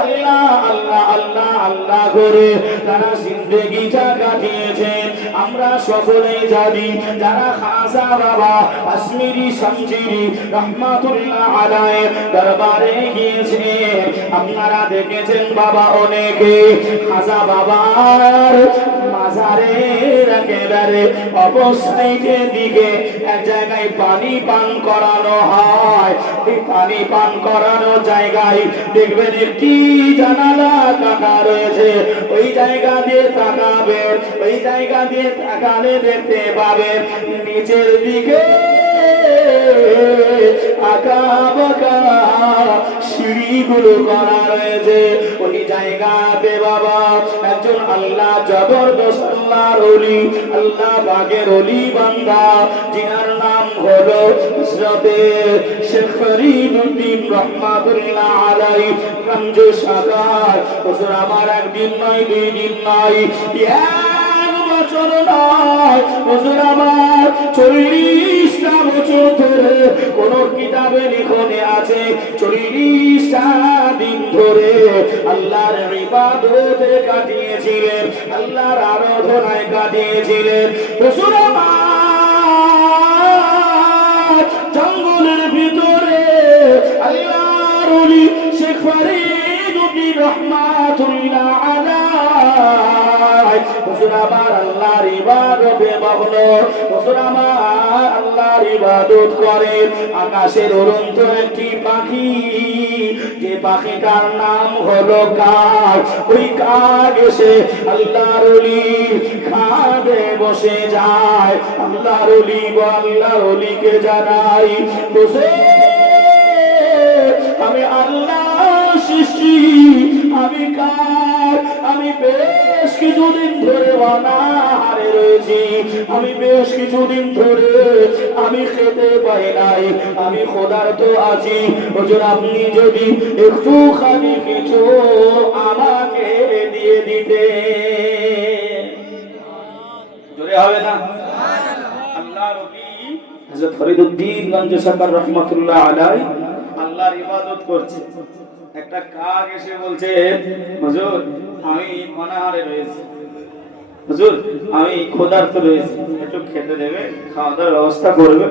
আল্লাহ আল্লাহ আল্লাহ আল্লাহ করে তারা জিন্দেগিটা কাটিয়েছেন। আমরা সকলেই জানি যারা খাজা বাবা কাশ্মীরি শামসিরি রহমাতুল্লাহ আলাইহি দরবারে গিয়েছেন, আপনারা দেখেছেন বাবা অনেকে খাজা বাবার মাজারের একেবারে অপসাইডের দিকে এক জায়গায় পানি পান করানো হয়। এই পানি পান করানো জায়গায় দেখবেন একটি জানালা কাটা রয়েছে, ওই জায়গা দিয়ে তাকাবেন, ওই জায়গা দিয়ে তাকালে দেখতে পাবেন নিচের দিকে আঁকা বাঁকা সিঁড়িগুলো করা রয়েছে। ওই জায়গাতে বাবা একজন আল্লাহ জবরদস্ত আল্লাহর ওলি, আল্লাহ পাকের ওলি বান্দা, যিনার নাম হলো হযরতে শেখ ফরিদউদ্দীন রহমাতুল্লাহ আলাইহি রমজু সাকার। হুজুর আমার একদিন নয়, দুই দিন নয়, এক বছর নয়, হুজুর আমার 40টা বছর ধরে কোন কিতাবে লিখনে আছে 40টা দিন ধরে আল্লাহর ইবাদতে কাটিয়েছিলেন, আল্লাহর আরাধনায় কাটিয়েছিলেন। হুজুর আমার জঙ্গলের ভিতরে আল্লাহর ওলি শেখ ফরিদউদ্দীন রহমাতুল্লাহ আলাইহি হুজুর আমার আল্লাহর ইবাদতে মগ্ন, হুজুর আমার আল্লাহর ইবাদত করে। আকাশের উড়ন্ত একটি পাখি, যে পাখিটার নাম হলো কাক, ওই কাক এসে আল্লাহর ওলি খাদে বসে যায়। আল্লাহর ওলি আল্লাহর ওলিকে জানাই বসে আমি আল্লাহ সৃষ্টি, আমি কার, আমি বেশ কিছুদিন ধরে অনাহারে রয়েছি, আমি বেশ কিছুদিন ধরে আমি খেতে পাই নাই, আমি ক্ষুধার্ত আছি। হুজুর আপনি যদি একটুখানি কিছু আমাকে দিয়ে দিতে, জোরে হবে না? আল্লাহর ওলি হযরত ফরিদউদ্দিন গঞ্জ সরকার রাহমাতুল্লাহ আলাইহি আল্লাহর ইবাদত করছে। একটা কাক এসে বলছে, হুজুর আমি অনাহারে রয়েছি, হুজুর আমি ক্ষুধার্ত রয়েছি, একটু খেতে দেবে, খাওয়া দাওয়ার ব্যবস্থা করবে?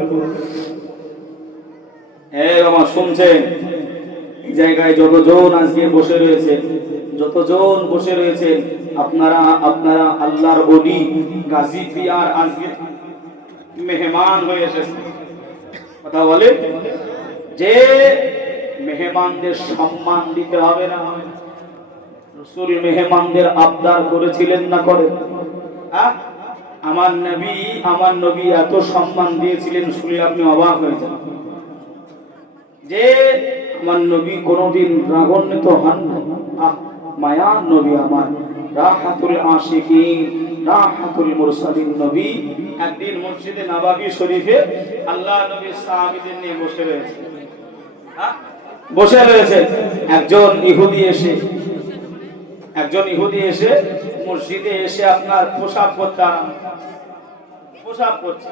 আমার শুনছেন, এই জায়গায় যতজন আজকে বসে রয়েছে, যতজন বসে রয়েছেন, আপনারা আপনারা আল্লাহর ওলি গাজী পিয়ার আজকে মেহমান হয়ে এসেছেন। কথা বলে যে মেহমানদের সম্মান দিতে হবে না? রাসূল মেহমানদের আবদার করেছিলেন না করেন? আমার নবী এত সম্মান দিয়েছিলেন, শুনলে আপনি অবাক হয়ে যান যে আমার নবী কোনদিন রাগান্বিত হন না। মায়ার নবী আমার, রাহাতুল আশিকিন, রাহাতুল মুরসালিন নবী। একদিন মসজিদে নববী শরীফে আল্লাহ নবী সাহাবীদের নিয়ে বসে রয়েছে। একজন ইহুদি এসে মসজিদে এসে আপনার পোশাক করছে।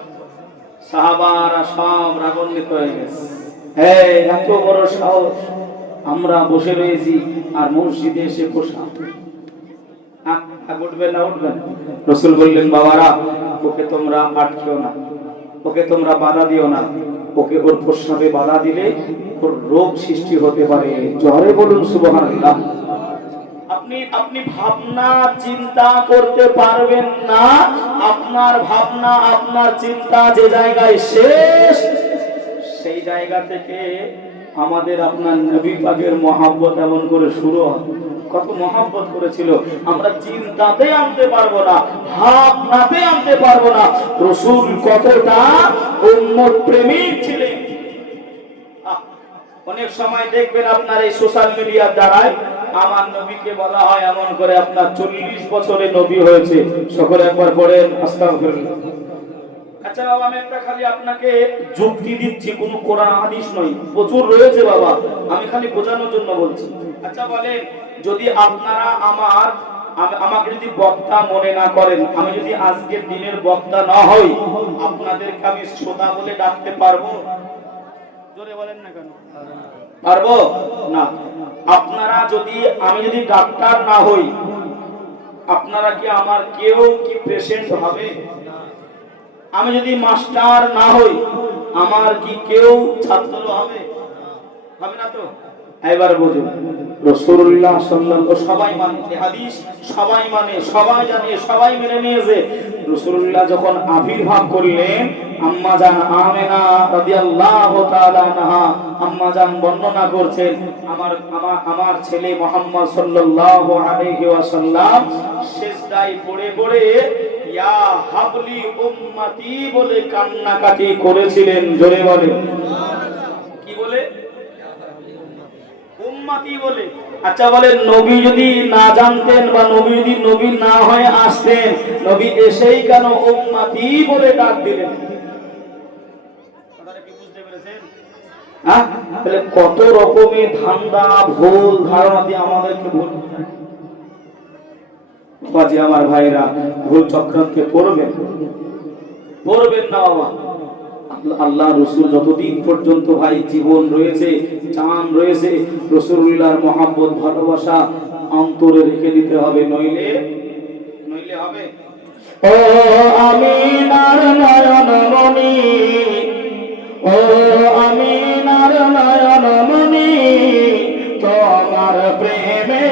সাহাবারা সব রাগান্বিত হয়ে গেছে, এত বড় সাহস, আমরা বসে রয়েছি আর মসজিদে এসে পোশাক। উঠবেন না? উঠবেন। রাসূল বললেন, বাবারা ওকে তোমরা আটকেও না, ওকে তোমরা বাধা দিও না, ওকে ওর প্রস্রাবে বাধা দিলে ওর রোগ সৃষ্টি হতে পারে। জোরে বলুন সুবহানাল্লাহ। আপনি ভাবনা চিন্তা করতে পারবেন না, আপনার ভাবনা আপনার চিন্তা যে জায়গায় শেষ, সেই জায়গা থেকে আমাদের আপনার নবী পাকের মহব্বত এমন করে শুরু হয়। কত মহব্বত করেছিল, আমরা চিন্তাতে আনতে পারবো না, ভাবনাতে আনতে পারবো না রাসূল কতটা উম্মত প্রেমিক ছিলেন। অনেক সময় দেখবেন আপনার এই সোশ্যাল মিডিয়ার দ্বারাই আমার নবীকে বলা হয় এমন করে আপনার 40 বছরে নবী হয়েছে। সকলে একবার পড়েন আস্তাগফিরুল্লাহ। আচ্ছা বাবা, আমি একটা খালি আপনাকে যুক্তি দিচ্ছি, কোনো কোরআন হাদিস নয়, প্রচুর রয়েছে বাবা, আমি খালি বোঝানোর জন্য বলছি। আচ্ছা বলেন, যদি আপনারা আমাকে যদি বক্তা মনে না করেন, আমি যদি আজকের দিনের বক্তা না হই, আপনাদেরকে আমি শ্রোতা বলে ডাকতে পারবো? জোরে বলেন না কেন? পারবো না। আপনারা যদি, আমি যদি ডাক্তার না হই, আপনারা কি আমার কেউ কি পেশেন্ট হবে? আমি যদি মাস্টার না হই, আমার কি কেউ ছাত্র হবে? হবে না তো? এবার বুঝুন, রাসূলুল্লাহ সাল্লাল্লাহু সবাই মানে হাদিস, সবাই মানে, সবাই জানে, সবাই মেনে নিয়েছে। রাসূলুল্লাহ যখন আবির্ভাব করলেন, আম্মা জান আমেনা রাদিয়াল্লাহু তাআলা আনহা, আম্মা জান বর্ণনা করছেন, আমার ছেলে মুহাম্মদ সাল্লাল্লাহু আলাইহি ওয়াসাল্লাম সিজদায় পড়ে পড়ে ইয়া হাবলি উম্মতি বলে কান্নাকাটি করেছিলেন। জোরে বলেন, কি বলে? উম্মতি বলে। আচ্ছা বলেন, নবী যদি না জানতেন বা নবী যদি নবী না হয়ে আসতেন, নবী এসেই কেন উম্মতি বলে ডাক দিলেন? কথাটা কি বুঝতে পেরেছেন? তাহলে কত রকমের ধান্দা ভুল ধারণা দিয়ে আমাদেরকে ভুল বাজে। আমার ভাইরা, ভুল চক্রান্তে পড়বেন না বাবা। আল্লাহ রসুল যতদিন পর্যন্ত ভাই জীবন রয়েছে, চান রয়েছে, রাসূলুল্লাহর মহব্বত ভালোবাসা অন্তরে রেখে দিতে হবে, নইলে হবে। ও আমিনার নয়নমণি, ও আমিনার নয়নমণি, তোমার প্রেমে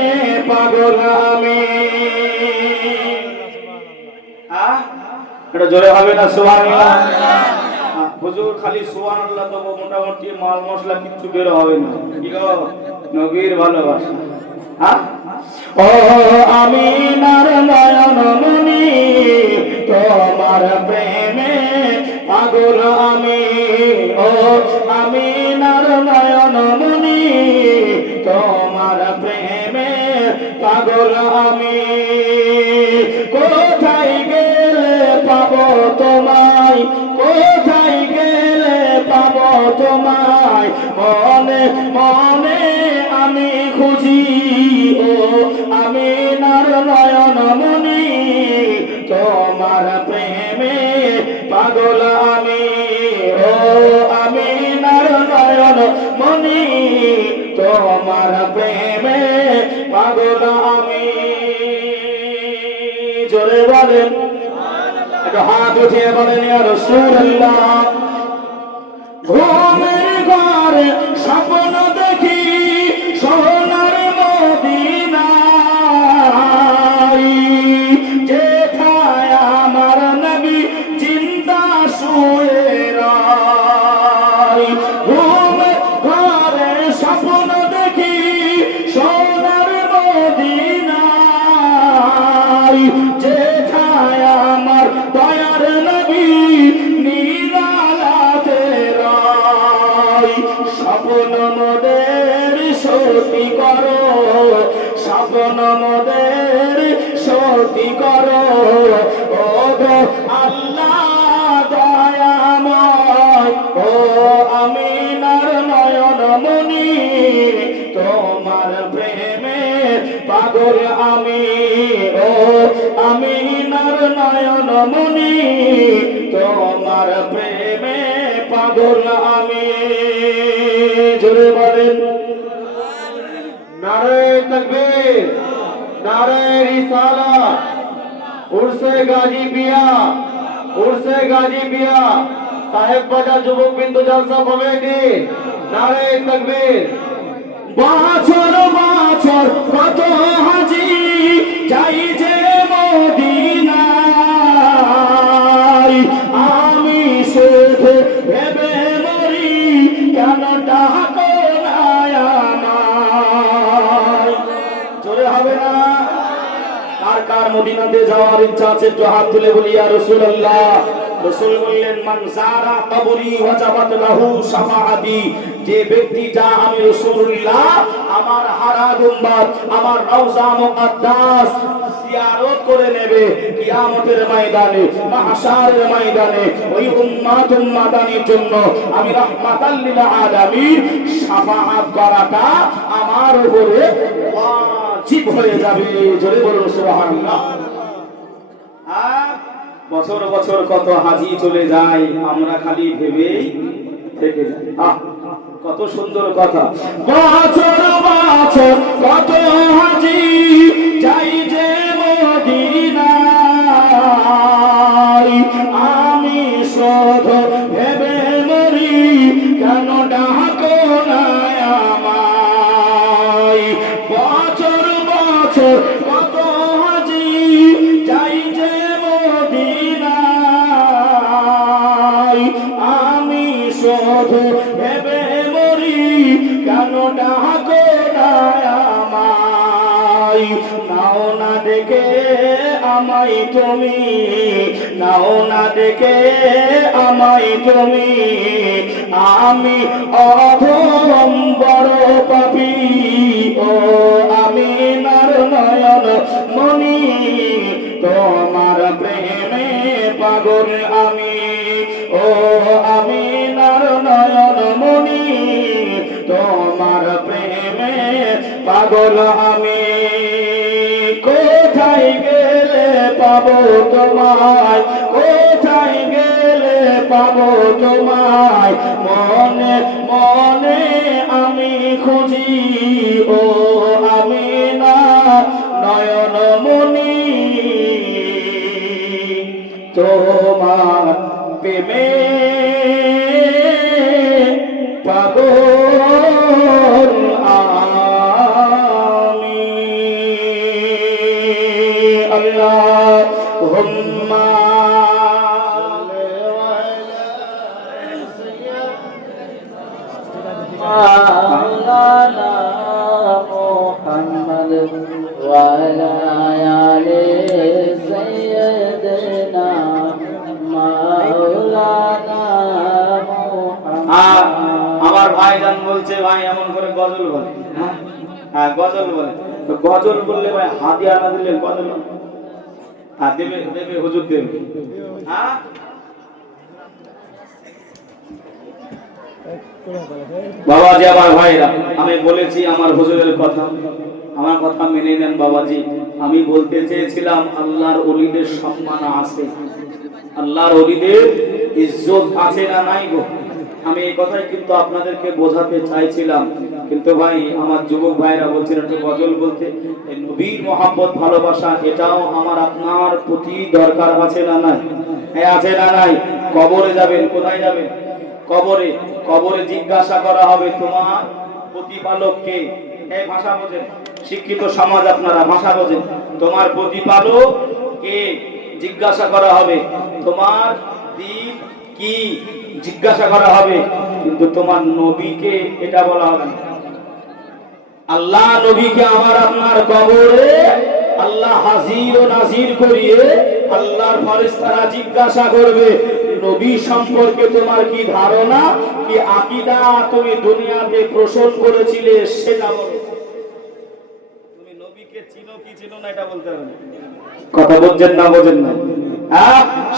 পাগল আমি। এটা জোরে হবে না? সুবহানাল্লাহ। হুজুর খালি সুবহানাল্লাহ তো মোটামুটি মাল মশলা কিচ্ছু বের হবে না। কি গো, নবীর ভালোবাসা। ও আমিনার নয়নমণি, তোমার প্রেমে পাগল আমি। ও আমিনার নয়নমণি, তোমার প্রেমে পাগল আমি। কোথায় গেলে পাবো তোমায়, কোথায় গেলে পাবো তোমায়, মনে মনে আমি খুঁজি ও আমিনার নয়ন মনি, তোমার প্রেমে পাগল আমি ও আমিনার নয়ন মনি, তোমার প্রেমে পাগল আমি। জোরে বলেন, একটু হাত উঠিয়ে বলেন ইয়া রাসূলুল্লাহ। ঘুমের ঘরে স্বপ্ন দেখি সোনার মদিনায়, যেথায় আমার নবী জিন্দা শুয়ে রয়। ঘুমের ঘরে স্বপ্ন দেখি সোনার মদিনায়, যেথায় আমার দয়ার নবী নিরালাতে রয়। স্বপ্ন মোদের সত্যি করো, স্বপ্ন মোদের সত্যি করো ও গো আল্লাহ দয়াময় ও আমিনার নয়ন মনি, তোমার প্রেমে পাগল আমি ও আমিনার নয়ন মনি, তোমার প্রেমে পাগল আমি। জোরে বলেন নারে তাকবীর, নারে রিসালাত, উরসে গাজী পিয়া, উরসে গাজী পিয়া, সাহেব বাজার যুবক বিন্দু জলসা কমিটি, নারে তাকবীর। বছর বছর কত হাজি যাই যে মদিনায়, আমি শুধু ভেবে মরি কেন ডাকো না আমায়। জোরে হবে না? কার কার মদিনাতে যাওয়ার ইচ্ছা আছে একটু হাত তুলে বলি ইয়া রাসূলুল্লাহ। রাসূল বললেন মান যারা কবরি ওয়াজাবাত লাহু শাফাআতি, যে ব্যক্তিটা আমি রাসূলুল্লাহ আমার হারাদ উম্মত আমার রওজা মুকদ্দাস জিয়ারত করে নেবে কিয়ামতের ময়দানে মাহশারের ময়দানে, ওই উম্মাতানির জন্য আমি রাহমাতাল লিল আলামিন শাফাআত করাটা আমার উপরে ওয়াজিব হয়ে যাবে। জোরে বলুন সুবহানাল্লাহ। বছর বছর কত হাজি চলে যায়, আমরা খালি ভেবেই থেকে যাই। কত সুন্দর কথা। বছর বছর কত হাজি যাই যে মদিনায়, আমি শুধু ভেবে মরি কেন ডাকো না আমায়। বছর বছর কত হাজি যাই যে মদিনায়, আমি শুধু ভেবে মরি কেন ডাকো না আমায়। নাও না দেখে আমায় তুমি, নাও না দেখে আমায় তুমি, আমি অধম বড় পাপী ও আমিনার নয়ন মনি, তোমার প্রেমে পাগল আমি ও আমিনার নয়ন মনি, তোমার প্রেমে পাগল আমি। কোথায় গেলে পাবো তোমায়, কোথায় গেলে পাবো তোমায়, মনে মনে আমি খুঁজি ও আমিনার নয়ন মনি, তোমার প্রেমে পাগল আমি। আল্লাহুম্মা মাওলানা মুহাম্মদ ওয়া আলা আলি সাইয়্যিদিনা মাওলানা মুহাম্মদ। আমার ভাইজান বলছে ভাই এমন করে গজল বলে। হ্যাঁ গজল বলে, তো গজল বললে ভাই হাদিয়া না দিলে গজল হ্যাঁ দেবে দেবে, হুজুর দেবে। হ্যাঁ বাবাজি, আমার ভাইরা, আমি বলেছি আমার হুজুরের কথা, আমার কথা মেনে নেন বাবাজি। আমি বলতে চেয়েছিলাম আল্লাহর ওলিদের সম্মান আছে, আল্লাহর ওলিদের ইজ্জত আছে না নাই গো। আমি এই কথাই কিন্তু আপনাদেরকে বোঝাতে চাইছিলাম, কিন্তু ভাই আমার যুবক ভাইরা বলছেন একটু গজল বলতে। এই নবীর মহব্বত ভালোবাসা এটাও আমার আপনার প্রতি দরকার আছে না নাই? হ্যাঁ আছে না নাই? কবরে যাবেন, কোথায় যাবেন? কবরে। কবরে জিজ্ঞাসা করা হবে তোমার প্রতিপালক কে? এই ভাষা বোঝেন, শিক্ষিত সমাজ আপনারা ভাষা বোঝেন। তোমার প্রতিপালক কে জিজ্ঞাসা করা হবে, তোমার দিন কি জিজ্ঞাসা করা হবে, কিন্তু তোমার নবীকে এটা বলা হবে না। আল্লাহ নবীকে আমার আপনার কবরে আল্লাহ হাজির ও নাজির করিয়ে আল্লাহর ফেরেশতারা জিজ্ঞাসা করবে, নবী সম্পর্কে তোমার কি ধারণা, কি আকীদা তুমি দুনিয়াতে পোষণ করেছিলে সেটা বলো। তুমি নবীকে চিনো কি চিনো না এটা বলতে হবে। কথা বলছেন না, বোঝেন না?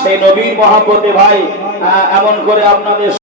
সেই নবীর মহব্বতে ভাই এমন করে আপনাদের